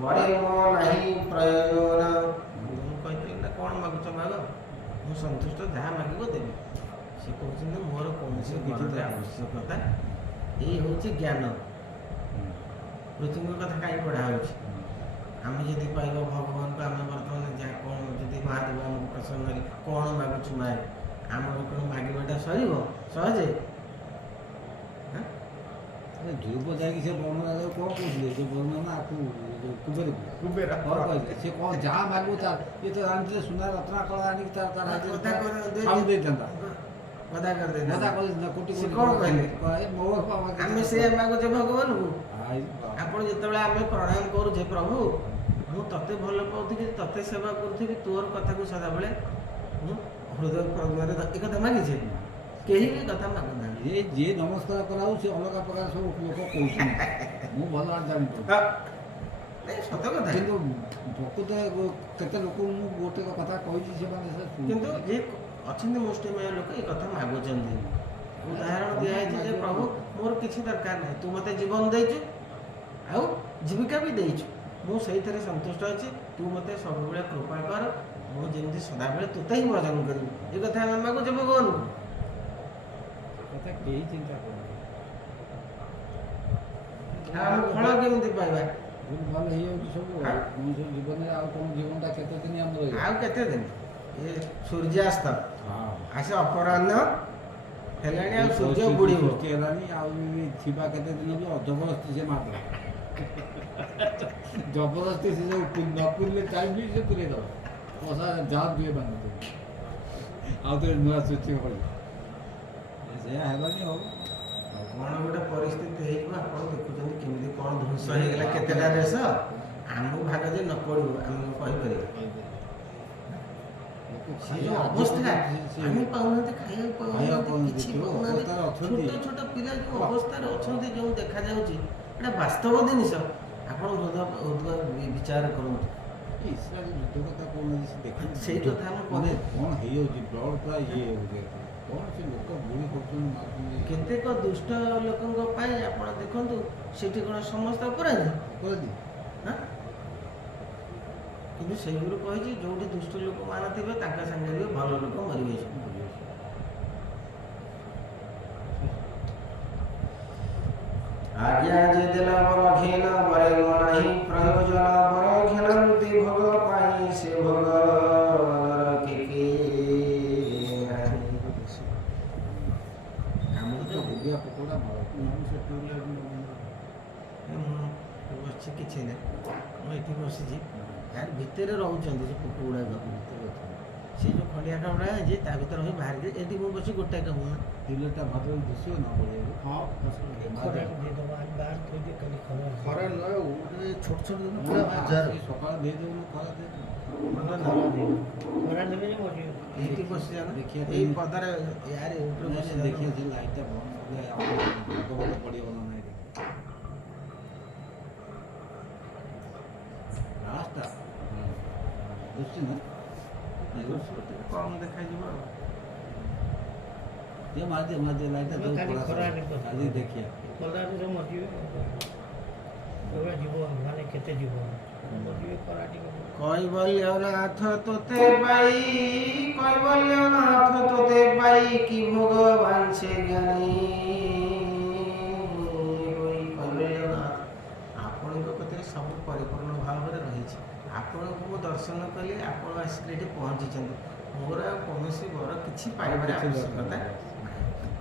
ବରେ ମୋ ନାହିଁ ପ୍ରୟୋଜନ। ମୁଁ କହିଥିଲି ନା କ'ଣ ମାଗୁଛ ମାଗ, ମୁଁ ସନ୍ତୁଷ୍ଟ, ଯାହା ମାଗିବ ଦେବି। ସେ କହୁଛନ୍ତି ମୋର କୌଣସି ବରର ଆବଶ୍ୟକତା, ଏଇ ହେଉଛି ଜ୍ଞାନ। ପୃଥିବୀଙ୍କ କଥା କାହିଁ ପଢ଼ା ହେଉଛି? ଆମେ ଯଦି ପାଇବା ଭଗବାନଙ୍କୁ, ଆମେ ବର୍ତ୍ତମାନ ଯାହା କ'ଣ ଯଦି ମହାଦେବ ଆମକୁ ପ୍ରସନ୍ନ କରି କ'ଣ ମାଗୁଛୁ ମାଗ, ଆମର କ'ଣ ମାଗିବାଟା ସରିବ ସହଜେ? ଧ୍ରୁବ ଯାଇକି ସେ ବର୍ଣ୍ଣନା କ'ଣ କହୁଥିଲେ, ସେ ବର୍ଣ୍ଣନା ଆକୁ କୁବେରକୁ କୁବେର କ'ଣ କହିଲେ, ସେ କ'ଣ ଯାହା ମାଗିବ ତା ଇଏ ତ ଜାଣିଥିଲେ ସୁନା ରତ୍ନା କଳା ଆଣିକି ତା ସାଉଣ୍ଡ ଦେଇଥାନ୍ତା। କଥା କରିଦେଇଥାନ୍ତେ। ମଜା କରିଦେଇଥାନ୍ତା, କୋଟି ସେ କୋଟି କ'ଣ କହିଲେ? ମୋ ଆମେ ସେଇଆ ମାଗୁଛେ ଭଗବାନଙ୍କୁ। ଆପଣ ଯେତେବେଳେ ଆମେ ପ୍ରଣାମ କରୁଛେ, ପ୍ରଭୁ ମୁଁ ତତେ ଭଲ ପାଉଥିବି, ତତେ ସେବା କରୁଥିବି, ତୋର କଥାକୁ ସଦାବେଳେ ମୁଁ ହୃଦୟ ପ୍ରଜ୍ଞାରେ ଏ କଥା ମାଗିଛେ? କେହି ବି କଥା ମାଗୁନାହାନ୍ତି। ଏ ଯିଏ ନମସ୍କାର କରାଉ ସେ ଅଲଗା ପ୍ରକାର ସବୁ ଲୋକ କହୁଛନ୍ତି, ମୁଁ ଭଲ ଭାବରେ ଜାଣିପାରୁଛି। ନାଇଁ ସତ କଥା, କିନ୍ତୁ ପ୍ରକୃତ କେତେ ଲୋକଙ୍କୁ ମୁଁ ଗୋଟେ କଥା କହିଛି, ସେମାନେ ସେ କିନ୍ତୁ ଯିଏ ଅଛନ୍ତି ମୁଷ୍ଟିମୟ ଲୋକ ଏ କଥା ମାଗୁଛନ୍ତି। ଉଦାହରଣ ଦିଆହେଇଛି ଯେ ପ୍ରଭୁ ମୋର କିଛି ଦରକାର ନାହିଁ, ତୁ ମୋତେ ଜୀବନ ଦେଇଛୁ ଆଉ ଜୀବିକା ବି ଦେଇଛୁ, ମୁଁ ସେଇଥିରେ ସନ୍ତୁଷ୍ଟ ଅଛି, ତୁ ମୋତେ ସବୁବେଳେ କୃପା କର, ମୁଁ ଯେମିତି ସଦାବେଳେ ତୋତେ ହିଁ ଭଜନ କରିବି। ଏ କଥା ଆମେ ମାଗୁଛେ ଭଗବାନଙ୍କୁ। କଥା କେହି ଚିନ୍ତା କରନ୍ତି। ଆଉ ଆମେ ଫଳ କେମିତି ପାଇବା? ଭୁଲ ଭଲ ହେଇଯାଉଛି ସବୁ। ମଣିଷ ଜୀବନରେ ଆଉ କ'ଣ ଜୀବନଟା କେତେ ଦିନ ଆମର ରହିବ? ଆଉ କେତେ ଦିନ? ଏ ସୂର୍ଯ୍ୟାସ୍ତ ଆସି ଅପରାହ୍ନ ହେଲାଣି, ଆଉ ସୂର୍ଯ୍ୟ ବୁଡ଼ିବ। ସୃଷ୍ଟି ହେଲାଣି, ଆଉ ଥିବା କେତେ ଦିନ ବି ଜବରଦସ୍ତି ସେ ମାରିଦେବ। ଜବରଦସ୍ତି ସେ ଯେଉଁ ନ ପୁରିଲେ ଟାଇମ୍ ବି ସେ ପୁରେଇ ଦେବ, ପଇସା ଯାହା ଦୁଏ ବାନ୍ଧିଦେବ। ଆଉ ଥରେ ନୂଆ ସୃଷ୍ଟି ହବ ସେଇଆ ହେବାନି ହବ। କଣ ଗୋଟେ ପରିସ୍ଥିତି ହେଇଯିବ ଆପଣ ଦେଖୁଛନ୍ତି କେମିତି କଣ ଧ୍ୱଂସ ହେଇଗଲା କେତେଟା ଦେଶ। ଆମକୁ ଭାଗ ଯେ ନ ପଡ଼ିବ ଆମେ କହିପାରିବା। ସେ ଯୋଉ ଅବସ୍ଥା ଆମେ ପାଉନାହାନ୍ତି, ଖାଇବାକୁ ପାଉନାହାନ୍ତି, କିଛି ପାଉନାହାନ୍ତି। ଛୋଟ ଛୋଟ ପିଲା ଯୋଉ ଅବସ୍ଥାରେ ଅଛନ୍ତି, ଯୋଉ ଦେଖାଯାଉଛି ଏଇଟା ବାସ୍ତବ ଜିନିଷ। ଆପଣ ବିଚାର କରନ୍ତୁ। ଇସ୍ରାଏଲ ଯୁଦ୍ଧ କଥା କହୁନାହାନ୍ତି, ସେ ଦେଖୁଛନ୍ତି ସେଇ କଥା ଆମେ ମାନେ କ'ଣ ହେଇଯାଉଛି, ବ୍ଲଡ଼ ପୁରା ଇଏ ହେଉଛି କ'ଣ ସେ ଲୋକ ଗୁଳି କରୁଛନ୍ତି ମାରୁଛନ୍ତି। କେତେକ ଦୁଷ୍ଟ ଲୋକଙ୍କ ପାଇଁ ଆପଣ ଦେଖନ୍ତୁ ସେଠି କ'ଣ ସମସ୍ତେ ଅପରାଧୀ ଅପରାଧୀ ହାଁ? କିନ୍ତୁ ସେଇଗୁলো କହିଛି ଯୋଉଠି ଦୁଷ୍ଟ ଲୋକମାନେ ଥିବେ ତାଙ୍କ ସାଙ୍ଗରେ ବି ଭଲ ଲୋକ ମରିବେ। ଆଜ୍ଞା ଯେ ଦେଲ ବର ଘେନ ବରେ ନାହିଁ ପ୍ରୟୋଜନ ବର ଘେନନ୍ତି ଭୋଗ ପାଇଁ ସେ ଭୋଗ ଓଡ଼ିଆ ପକୋଡ଼ା ବସିଛି କିଛି ନାହିଁ, ମୁଁ ଏଠି ବସିଛି ତାର ଭିତରେ ରହୁଛନ୍ତି ସେ ପୋକ ଗୁଡ଼ାକ। ସେ ଯେଉଁ ଖଣ୍ଡିଆ କାମଡ଼ା ହେଇଛି ତା ଭିତରେ ରହି ବାହାରିକି ଏଠି ମୁଁ ବସି ଗୋଟାଏ କାମ ଦିଲଟା ଭାତ ଦିଶିବ ନା ପଡ଼ିବ। ହଁ ଖରାକୁ ଦେଇଦେବା ଆମେ ବାହାର ଥୋଇଦିଏ କାଲି ଖରା ଖରା ନୁହେଁ ଛୋଟ ଛୋଟ ଦିନ ପୁରା ପୁରା ହଜାର ସକାଳ ଦେଇଦେବୁ ନା ଖରା ଦେଇଦେବୁ। ଖରା ଦେଲେ ଯେ ମରିବ। ଏଇଠି ବସିଯା ନା, ଦେଖିବା ଏଇ ପଦାରେ ୟାର ଉପରେ ବସି ଦେଖିବା ସେ ଲାଇଟ୍ଟା ବନ୍ଦ କଲେ ଭାଗ ପଡ଼ିବ ନା ନାହିଁ। ଲାଷ୍ଟଟା ଦୁଶି ନା ଟିକେ କମ୍ ଦେଖାଯିବ ଆଉ। ये मारते मारते लाइट दो ଖାଲି थोड़ा ଖରା सा खाली देखिए ଖରାରେ ସବୁ ମରିଯିବେ। ଏଗୁଡ଼ା ଯିବ ମାନେ କେତେ ଯିବ ମରିଯିବେ ଖରା ଟିକେ। কৈবল্যনাথ তোতে পাই, কৈবল্যনাথ তোতে পাই কি ভগবান সে জ্ঞানী। কৈবଲ୍যনাଥ ଆପଣଙ୍କ କତିରେ ସବୁ ପରିପୂର୍ଣ୍ଣ ଭାବରେ ରହିଛି। ଆପଣଙ୍କୁ ମୁଁ ଦର୍ଶନ କଲି, ଆପଣ ଆସିକି ଏଠି ପହଞ୍ଚିଛନ୍ତି। ମୋର ଆଉ କୌଣସି ବର କିଛି ପାଇବାର ଆବଶ୍ୟକତା ନାହିଁ।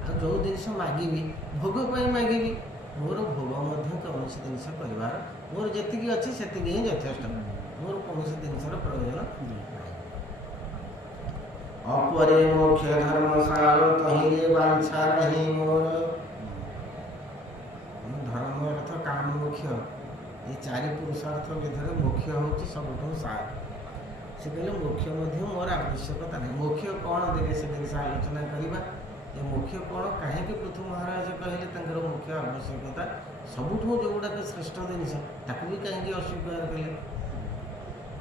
ଆଉ ଯେଉଁ ଜିନିଷ ମାଗିବି ଭୋଗ ପାଇଁ ମାଗିବି, ମୋର ଭୋଗ ମଧ୍ୟ କୌଣସି ଜିନିଷ କରିବାର ମୋର ଯେତିକି ଅଛି ସେତିକି ହିଁ ଯଥେଷ୍ଟ। ମୋର କୌଣସି ଜିନିଷର ପ୍ରୟୋଜନ ନାହିଁ। ଅପରେ ମୋକ୍ଷ ଧର୍ମ ସାର ତହିଁରେ ବାଞ୍ଛା ନାହିଁ ମୋର। ଧର୍ମ ଅର୍ଥ କାମ ମୋକ୍ଷ, ଏ ଚାରି ପୁରୁଷାର୍ଥ ଭିତରେ ମୋକ୍ଷ ହେଉଛି ସବୁଠୁ ସାର। ସେ କହିଲେ ମୋକ୍ଷ ମଧ୍ୟ ମୋର ଆବଶ୍ୟକତା ନାହିଁ। ମୋକ୍ଷ କ'ଣ ଦେଲେ ସେ ଜିନିଷ ଆଲୋଚନା କରିବା। ଏ ମୋକ୍ଷ କ'ଣ କାହିଁକି ପୃଥୁ ମହାରାଜ କହିଲେ ତାଙ୍କର ମୁଖ୍ୟ ଆବଶ୍ୟକତା ସବୁଠୁ ଯେଉଁଗୁଡ଼ାକ ଶ୍ରେଷ୍ଠ ଜିନିଷ ତାକୁ ବି କାହିଁକି ଅସ୍ୱୀକାର କଲେ,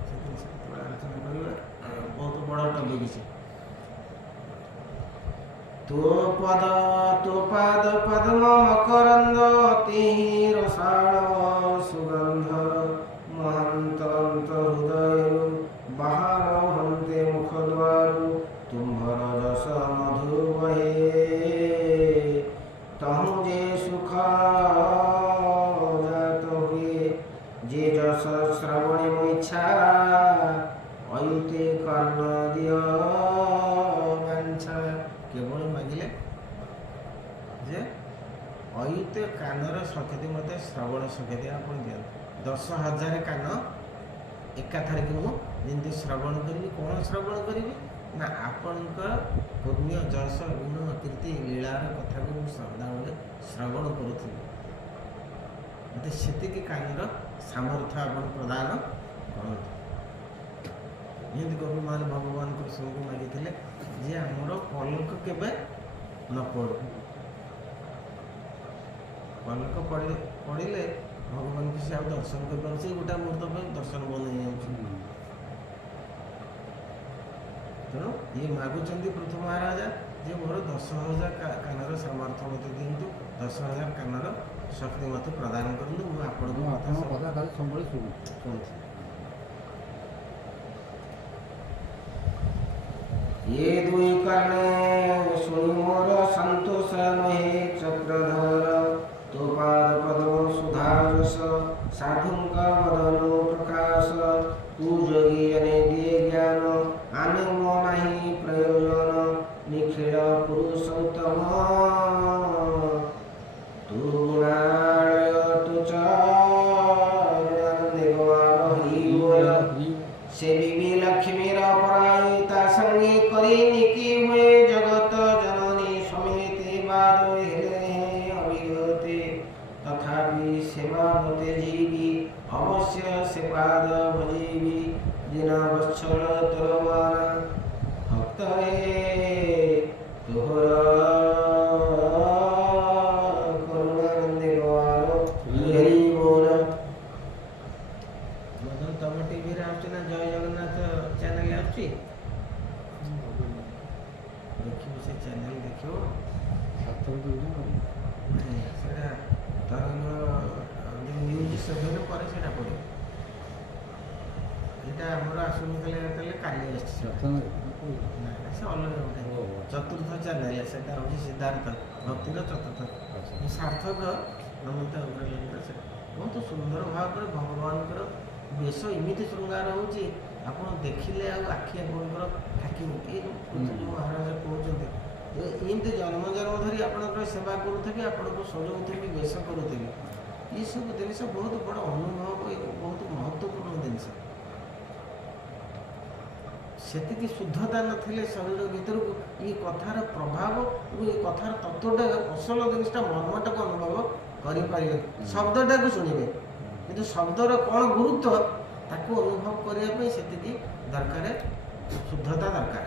ସେ ଜିନିଷ କେତେବେଳେ ଆଲୋଚନା କରିବା। ବହୁତ ବଡ଼ ଟପିକ୍ ସେ। ତୋ ପାଦ ପଦ୍ମ ମକରନ୍ଦ ଅତି ରସାଳ ସୁଗନ୍ଧ ମହାନ୍ତ ହୃଦୟରୁ ବାହାର ହନ୍ତେ ମୁଖ ଦ୍ୱାରୁ ତୁମ୍ଭର ଯଶ ମଧୁ ବହେ ତହୁଁ ଯେ ସୁଖ ଜାତ ହୁଏ ଯେ ଯଶ ଶ୍ରବଣେ ମୋ ଇଚ୍ଛା ଅୟୁତେ କର୍ଣ୍ଣ ଦିଅ ବାଞ୍ଛା। କେବଳ ମାଗିଲେ ଯେ ଅୟୁତେ କାନର ସକେତି ମୋତେ ଶ୍ରବଣ ସକେତି ଆପଣ ଦିଅନ୍ତୁ। 10,000 କାନ ଏକାଥରକେ ମୁଁ ଯେମିତି ଶ୍ରବଣ କରିବି। କ'ଣ ଶ୍ରବଣ କରିବି ନା ଆପଣଙ୍କ ପୁଣ୍ୟ ଯଶ ଗୁଣ କୀର୍ତ୍ତି ଲୀଳାର କଥାକୁ ମୁଁ ସଦାବେଳେ ଶ୍ରବଣ କରୁଥିଲି। ମୋତେ ସେତିକି କାନର ସାମର୍ଥ୍ୟ ଆପଣ ପ୍ରଦାନ କରନ୍ତୁ। ଯେମିତି ଗୋପୀମାନେ ଭଗବାନ କୃଷ୍ଣଙ୍କୁ ମାଗିଥିଲେ ଯେ ଆମର ପଲକ କେବେ ନ ପଡ଼ୁ। ପଲକ ପଡ଼ିଲେ ଭଗବାନଙ୍କୁ ସେ ଆଉ ଦର୍ଶନ କରିପାରୁଛି। ଗୋଟେ ମୁହୂର୍ତ୍ତ ପାଇଁ ଦର୍ଶନ ବନ୍ଦ ହେଇଯାଉଛି। ତେଣୁ ଇଏ ମାଗୁଛନ୍ତି ପୃଥୁ ମହାରାଜା ଯେ ମୋର 10,000 କାନର ସାମର୍ଥ୍ୟ ମୋତେ ଦିଅନ୍ତୁ, 10,000 କାନର ଶକ୍ତି ମୋତେ ପ୍ରଦାନ କରନ୍ତୁ। ମୁଁ ଆପଣଙ୍କ କଥା ଖାଲି ସବୁବେଳେ ଶୁଣୁଛି। ଏ ଦୁଇ କର୍ଣ୍ଣେ ଶୁଣି ମୋର ସନ୍ତୋଷ ନୁହେଁ ଚକ୍ରଧର। ତୋ ପାଦ ପଦ୍ମ ସୁଧା ଯଶ ସାଧୁଙ୍କ ବଦନ ପ୍ରକାଶ। ତୁ ଯୋଗୀ ଜନେ ଦିଏ ଜ୍ଞାନ ଆନେ ମୋ ନାହିଁ ପ୍ରୟୋଜନ। ନିଖିଳ ପୁରୁଷୋତ୍ତମ ତୁ ଗୁଣାଳୟ ତୁ ଚରଣଦେବାର ହରି ବୋଲ। ସେ ବିବି ଲକ୍ଷ୍ମୀର ପରାଇ ତା ସଙ୍ଗେ କରି ନିକି ହୁଏ হেলে অবিগতে তথাপি সেবা হতে জীবি অবশ্য সে পাদ ভজিবি দিন বৎসর তরবান ভক্তরে তোহর করুণানন্দে গৌর হরি বল। বন্ধু ତମ ଟିଭିରେ ଆସୁଛି ନା ଜୟ ଜଗନ୍ନାଥ ଚ୍ୟାନେଲ ଆସୁଛି? ଦେଖିବୁ ସେ ଚ୍ୟାନେଲ ଦେଖିବ। ସେଇଟା ତରଙ୍ଗ ଯେଉଁ ନ୍ୟୁଜ୍ ସେଭେନ ପରେ ସେଇଟା ପଡ଼ିବ। ଏଇଟା ଆମର ଆସୁନଥିଲେ ଯେତେବେଳେ କାଲି ଆସିଛି। ନା ସେ ଅଲଗା ଗୋଟେ ଚତୁର୍ଥ ଚ୍ୟାନେଲ ସେଟା ହେଉଛି ସିଦ୍ଧାର୍ଥ ଭକ୍ତିର ଚତୁର୍ଥ ସାର୍ଥକ ନମିତା ଅଗ୍ରୱାଲଙ୍କର ସେଟା ବହୁତ ସୁନ୍ଦର ଭାବରେ ଭଗବାନଙ୍କର ବେଶ ଏମିତି ଶୃଙ୍ଗାର ହେଉଛି ଆପଣ ଦେଖିଲେ ଆଉ ଆଖି ଆପଣଙ୍କର ଠାକିବ। ଏଇ ଯେଉଁ ମହାରାଜ କହୁଛନ୍ତି ଯେ ଏମିତି ଜନ୍ମ ଜନ୍ମ ଧରି ଆପଣଙ୍କର ସେବା କରୁଥିବେ, ଆପଣଙ୍କୁ ସଜଉଥିବେ, ବେଶ କରୁଥିବେ, ଏସବୁ ଜିନିଷ ବହୁତ ବଡ଼ ଅନୁଭବ ଏବଂ ବହୁତ ମହତ୍ତ୍ୱପୂର୍ଣ୍ଣ ଜିନିଷ। ସେତିକି ଶୁଦ୍ଧତା ନଥିଲେ ଶରୀର ଭିତରକୁ ଏ କଥାର ପ୍ରଭାବ ଏବଂ ଏ କଥାର ତତ୍ତ୍ୱଟା ଅସଲ ଜିନିଷଟା ମର୍ମଟାକୁ ଅନୁଭବ କରିପାରିବେ। ଶବ୍ଦଟାକୁ ଶୁଣିବେ କିନ୍ତୁ ଶବ୍ଦର କ'ଣ ଗୁରୁତ୍ୱ ତାକୁ ଅନୁଭବ କରିବା ପାଇଁ ସେତିକି ଦରକାର, ଶୁଦ୍ଧତା ଦରକାର।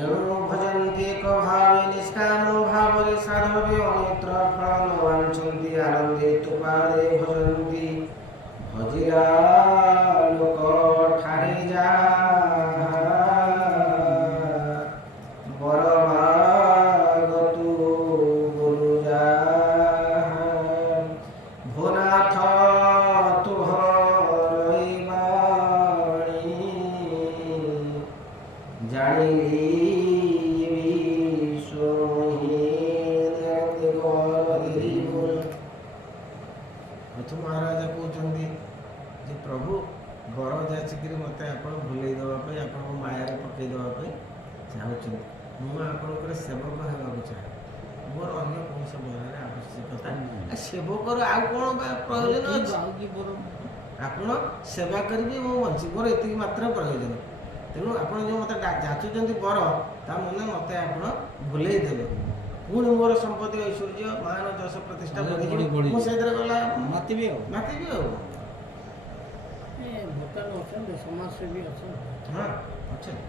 ଏଣୁ ଭଜନ୍ତି ଏକ ଭାବେ ନିଷ୍କାମ ଭାବରେ ସାଧବେ ଅନ୍ୟତ୍ର ଫଳ ନ ବାଞ୍ଚନ୍ତି ଆନନ୍ଦେ ତୁପାରେ ଭଜନ୍ତି ଭଜିଲା ଲୋକ ଠାରେ ଯା ବର ମାଗତୁ ଗୁରୁ ଯା ଭୋନାଥ ତୁହରି ବାଣୀ ଜାଣିଲି ମହାରାଜା କହୁଛନ୍ତି ଯେ ପ୍ରଭୁ ବର ଯାଚିକିରି ମୋତେ ଆପଣ ଭୁଲେଇ ଦେବା ପାଇଁ, ଆପଣଙ୍କ ମାୟାରେ ପକେଇ ଦେବା ପାଇଁ ଚାହୁଁଛନ୍ତି। ମୁଁ ଆପଣଙ୍କର ସେବକ ହେବାକୁ ଚାହେଁ, ମୋର ଅନ୍ୟ କୌଣସି ବରରେ ଆବଶ୍ୟକତା। ସେବକର ଆଉ କ'ଣ ବା ପ୍ରୟୋଜନ ଅଛି? ଆପଣ ସେବା କରିବେ, ମୁଁ ବଞ୍ଚିବି, ମୋର ଏତିକି ମାତ୍ର ପ୍ରୟୋଜନ। ତେଣୁ ଆପଣ ଯେଉଁ ମୋତେ ଯାଚୁଛନ୍ତି ବର, ତା ମାନେ ମୋତେ ଆପଣ ଭୁଲେଇ ଦେବେ, ପୁଣି ମୋର ସମ୍ପତ୍ତି ଐଶ୍ୱର୍ଯ୍ୟ ମାନ ଯଶ ପ୍ରତିଷ୍ଠା ବଢ଼ିଯିବ, ମୁଁ ସେଇଥିରେ ଗଲା ମାତିବି ଆଉ। ଦୋକାନ ଅଛନ୍ତି, ସମାଜସେବୀ ଅଛନ୍ତି। ହଁ ଅଛନ୍ତି,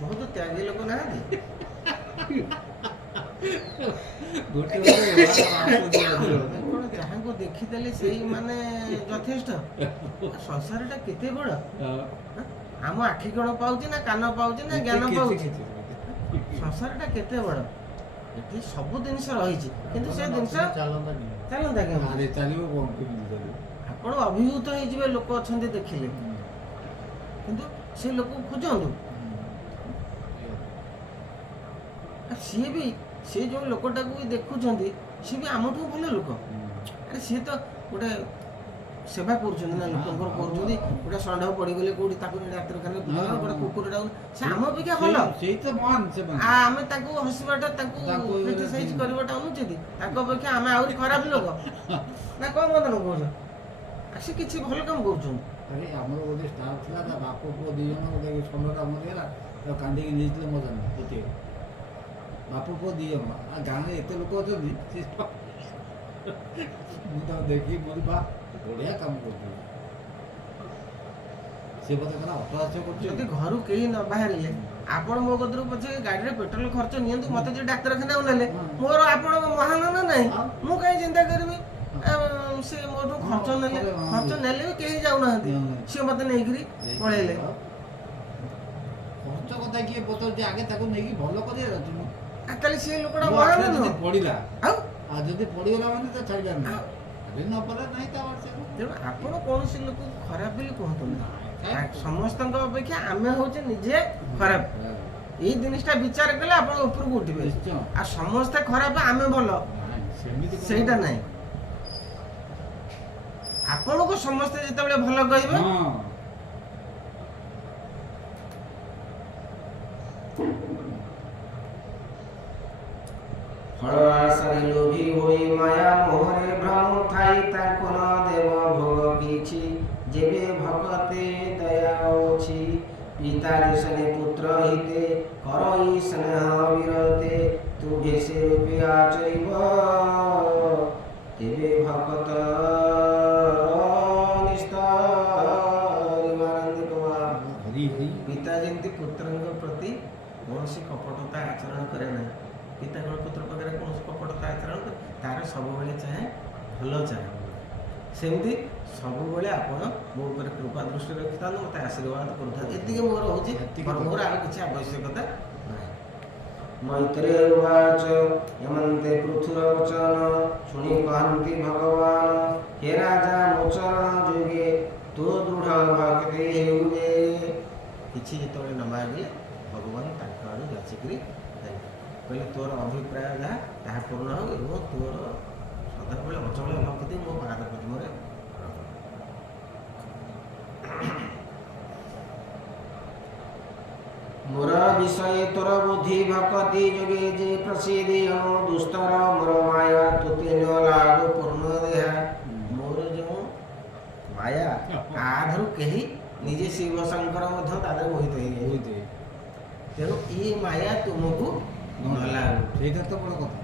ବହୁତ ତ୍ୟାଗୀ ଲୋକ ନାହାନ୍ତି। ଆପଣ ଯାହାଙ୍କୁ ଦେଖିଦେଲେ ସେଇ ମାନେ ଯଥେଷ୍ଟ। ସଂସାରଟା କେତେ ବଡ଼, ଆମ ଆଖି କ'ଣ ପାଉଛି ନା କାନ ପାଉଛି ନା ଜ୍ଞାନ ପାଉଛି? ସଂସାରଟା କେତେ ବଡ଼, ଏଠି ସବୁ ଜିନିଷ ରହିଛି କିନ୍ତୁ ସେ ଜିନିଷ ଚାଲନ୍ତା କେମିତି? ଆପଣ ଅଭିଭୂତ ହେଇଯିବେ, ଲୋକ ଅଛନ୍ତି ଦେଖିଲେ, କିନ୍ତୁ ସେ ଲୋକକୁ ଖୋଜନ୍ତୁ। ସିଏ ବି, ସେ ଯେଉଁ ଲୋକଟାକୁ ବି ଦେଖୁଛନ୍ତି ସିଏ ବି ଆମଠୁ ଭଲ ଲୋକ। ଆରେ ସିଏ ତ ଗୋଟେ ସେବା କରୁଛନ୍ତି ନା, ଲୋକଙ୍କର କରୁଛନ୍ତି। ଗୋଟେ ଷଣ୍ଢ ପଡ଼ିଗଲେ କେଉଁଠି ତାକୁ ଡାକ୍ତରଖାନାରେ ବୁଝାଉ, ଗୋଟେ କୁକୁରଟାକୁ ସେ ଆମ ଅପେକ୍ଷା ଭଲ। ଆମେ ତାକୁ ହସିବାଟା, ତାକୁ କ୍ରିଟିସାଇଜ କରିବାଟା ଅନୁଚିତ। ତାଙ୍କ ଅପେକ୍ଷା ଆମେ ଆହୁରି ଖରାପ ଲୋକ ନା କ'ଣ ମତନ କହୁଛ? ସେ କିଛି ଭଲ କାମ କରୁଛନ୍ତି। ଆମର ଗୋଟେ ଷ୍ଟାଫ୍ ଥିଲା, ତା ବାପ ପୁଅ ଦୁଇ ଜଣ ଗୋଟେ ଷଣ୍ଢଟା ମରିଗଲା, ତାକୁ କାନ୍ଦିକି ନେଇଥିଲେ ମଜା ନାହିଁ ଗୋଟିଏ ବାପ ପୁଅ ଦୁଇ ଜଣ। ଆଉ ଗାଁରେ ଏତେ ଲୋକ ଅଛନ୍ତି, ମୁଁ ତାକୁ ଦେଖିକି ମୋର ବା ବଢ଼ିଆ କାମ କରୁଥିଲି। ସେ ମୋତେ କହିଲା ଅଟୋ ଆସିବ କରୁଛି। ଯଦି ଘରୁ କେହି ନ ବାହାରିଲେ ଆପଣ ମୋ କତିରୁ ପଛେ ଗାଡ଼ିରେ ପେଟ୍ରୋଲ ଖର୍ଚ୍ଚ ନିଅନ୍ତୁ, ମୋତେ ଯଦି ଡାକ୍ତରଖାନାକୁ ନେଲେ ମୋର ଆପଣଙ୍କ ମହାନ ନା ନାହିଁ, ମୁଁ କାହିଁ ଚିନ୍ତା କରିବି? ସେ ମୋଠୁ ଖର୍ଚ୍ଚ ନେଲେ ବି କେହି ଯାଉନାହାନ୍ତି, ସିଏ ମୋତେ ନେଇକିରି ପଳେଇଲେ। ଖର୍ଚ୍ଚ କଥା କିଏ ପଚାରୁଛି? ଆଗେ ତାକୁ ନେଇକି ଭଲ କରିବାର ଅଛି। ତାହେଲେ ସେ ଲୋକଟା ମହାନ ନୁହଁ? ପଡ଼ିଲା ଆଉ ଯଦି ପଡ଼ିଗଲା ମାନେ ତ ଛାଡ଼ିବାର ନାହିଁ, ନ ପଡ଼ିଲା ନାହିଁ ତା ତେଣୁ ଆପଣ କୌଣସି ଲୋକକୁ ଖରାପ ବୋଲି କୁହନ୍ତୁନି। ସମସ୍ତଙ୍କ ଅପେକ୍ଷା ଆମେ ହଉଛେ ନିଜେ ଖରାପ, ଏଇ ଜିନିସଟା ବିଚାର କଲେ ଆପଣ ଉପରକୁ ଉଠିବେ। ଆଉ ସମସ୍ତେ ଖରାପ ଆମେ ଭଲ ସେଇଟା ନାହିଁ। ଆପଣଙ୍କୁ ସମସ୍ତେ ଯେତେବେଳେ ଭଲ କହିବେ, ଫଳ ଆଶାରେ ଲୋଭୀ ହୋଇ ମାୟା ମୋହରେ ଭ୍ରମ ଥାଇ ତାଙ୍କୁ ନ পিতা যেসনে পুত্র হিতে করই স্নেহ বিরতে তুভে সে রূপে আচরিব তেবে ভকত ହରି ହରି ପିତା ଯେମିତି ପୁତ୍ରଙ୍କ ପ୍ରତି କୌଣସି କପଟତା ଆଚରଣ କରେ ନାହିଁ। ପିତା କ'ଣ ପୁତ୍ର ପାଖରେ କୌଣସି କପଟତା ଆଚରଣ କରେ, ତାର ସବୁବେଳେ ଚାହେଁ ଭଲ ଚାହେଁ। ସେମିତି ସବୁବେଳେ ଆପଣ ମୋ ଉପରେ କୃପା ଦୃଷ୍ଟି ରଖିଥାନ୍ତୁ, ମୋତେ ଆଶୀର୍ବାଦ କରୁଥାନ୍ତୁ। ଏତିକି ମୋର ହେଉଛି, ମୋର ଆଉ କିଛି ଆବଶ୍ୟକତା ନାହିଁ। ମୈତ୍ରେୟ ଉବାଚ ଏମନ୍ତେ ପୃଥୁର ବଚନ ଶୁଣି କହନ୍ତି ଭଗବାନ ହେ ରାଜା ମୋ ଚରଣ ଯୋଗେ ତୋ ଦୃଢ଼ ଭକ୍ତି ହେଉଏ। କିଛି ଯେତେବେଳେ ନ ମାଗିଲେ ଭଗବାନ ତାଙ୍କ ଆଡ଼ୁ ଯାଚିକିରି ଦେଲେ, କହିଲେ ତୋର ଅଭିପ୍ରାୟ ଯାହା ତାହା ପୂର୍ଣ୍ଣ ହେଉ ଏବଂ ତୋର ସଦାବେଳେ ଅଚଳ ଭକ୍ତି ମୋ ପାଦ ପଦ୍ମରେ ରଖ। ମୋର ବିଷୟ ତୋର ବୁଦ୍ଧି ଭକ୍ତି ଯୋଗେ ଯେ ପ୍ରସିଦ୍ଧି ହଉ ଦୁସ୍ତର ମୋର ମାୟା ତୁତେ ନ ଲାଗୁ ପୂର୍ଣ୍ଣ ଦେହା। ମୋର ଯେଉଁ ମାୟା ଆଧରୁ କେହି ନିଜେ ଶିବ ଶଙ୍କର ମଧ୍ୟ ତାদের ମୋହିତ ହେଇଯାଏ। ତେଣୁ ଏ ମାୟା ତୁମକୁ ନ ଲାଗୁ। ସେଇଟା ତ ବଡ଼ କଥା।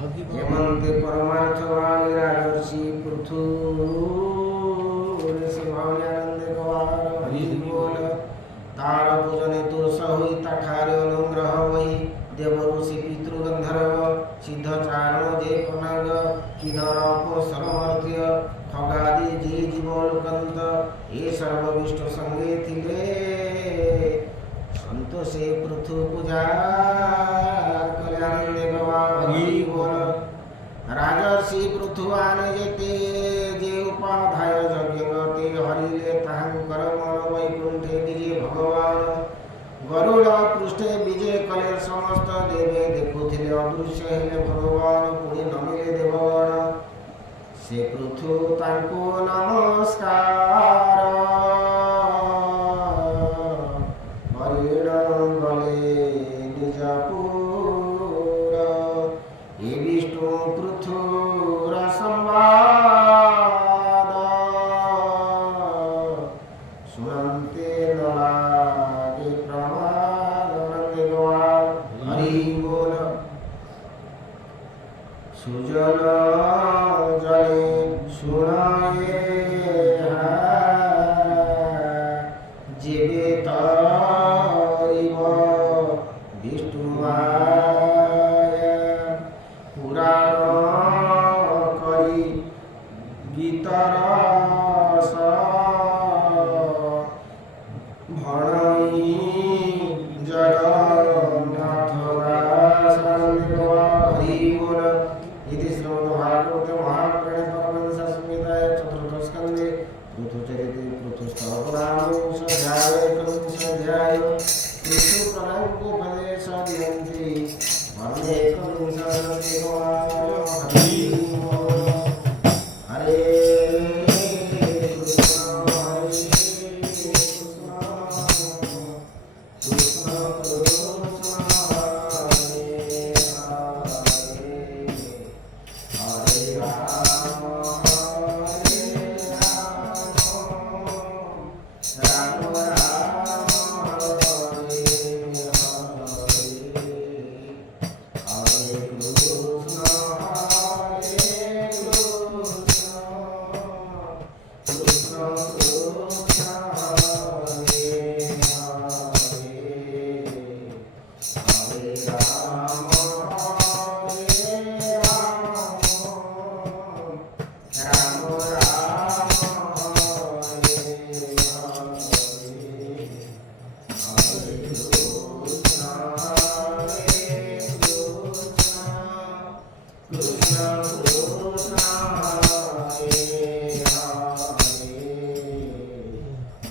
ଆଉ କି ଏମନ୍ତେ ପରମାର୍ଥ ବାଣୀ ରାଜର୍ଷି ପୃଥୁରେ ସେ ଭାବନି ଆନନ୍ଦ ଗବାର ହରି ବୋଲ ତାର ପୂଜନେ ତୁଷ ହୋଇ ତାଠାରେ ଅନୁଗ୍ରହ ବହି ଦେବ ଋଷି ପିତୃ ଗନ୍ଧର୍ବ ସିଦ୍ଧ ଚାରଣ ଯେ କନାଗ କିଧର ସମର୍ଥ୍ୟ ଖଗାଦି ଯେ ଜୀବ ଲୋକନ୍ତ ଏ ସର୍ବ ବିଷ୍ଣୁ ସଙ୍ଗେ ଥିଲେ সন্তোষে পৃথু পূজা কল্যাণে গবারি বল রাজর্ষি পৃথু আনে যেতে যে উপাধ্যায় যজ্ঞতে হরিলে তাহাঙ্কর মন বৈকুণ্ঠে নিজে ভগবান গরুড় পৃষ্ঠে বিজে কলে সমস্ত দেবে দেখুলে অদৃশ্য হেলে ভগবান পুଣି নমিলে দেবগণ সে পৃথু তাଙ୍କୁ নমস্কার গলে নিজপুর এ বিষ্ণু পৃথুর সংবাদ শুনতে লাগে প্রমাদ হরি বল সুজন জলে শুনায়ে যেবে তরিব বিষ্ণু মায়া পুরাণ করি গীতর ভণই জগন্নাথ দাস হরি বল। ইতি শ্রীমদ্ভাগবতে মহাপুরাণে পরমহংস সংহিতায় চতুর্থ স্কন্ধে পৃথুচরিতে পৃথুস্তবপুরাণোऽধ্যায় একবিंशोऽध्याय पृथुप्रणोपदेशयन्ति वर्णे एकविंशोऽध्याय हरि बोल। हरे कृष्ण कृष्ण कृष्ण हरे हरे राम राम राम हरे हरे कृष्ण कृष्ण कृष्ण हरे हरे राम राम राम हरे हरे कृष्ण कृष्ण कृष्ण हरे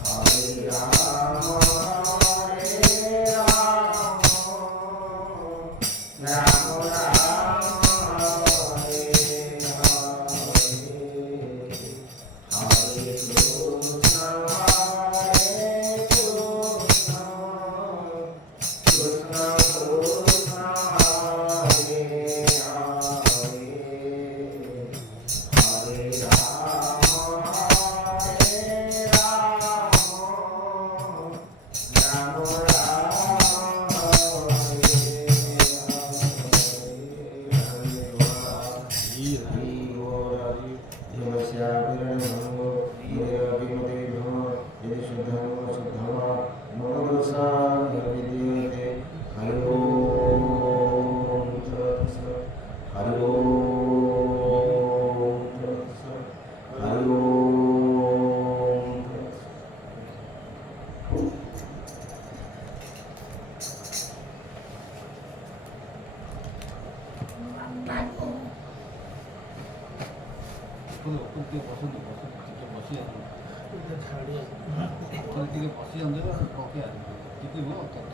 हरे राम राम राम हरे हरे कृष्ण कृष्ण कृष्ण हरे हरे राम धीमस्या विरणे भंगो निरविमते भव यदि शुद्धं शुद्धवा मनोदोषा निर्विद्यते हरि ओम तत्सत् हरि ओम तत्सत् हरि ओम तत्सत् ଉପରୁ ଟିକେ ବସନ୍ତୁ ଟିକେ ବସିଯାଆନ୍ତୁ ଛାଡ଼ିଆ ଟିକେ ବସିଯାଆନ୍ତୁ ପକେଇବା ଟିକେ ତତ୍ତ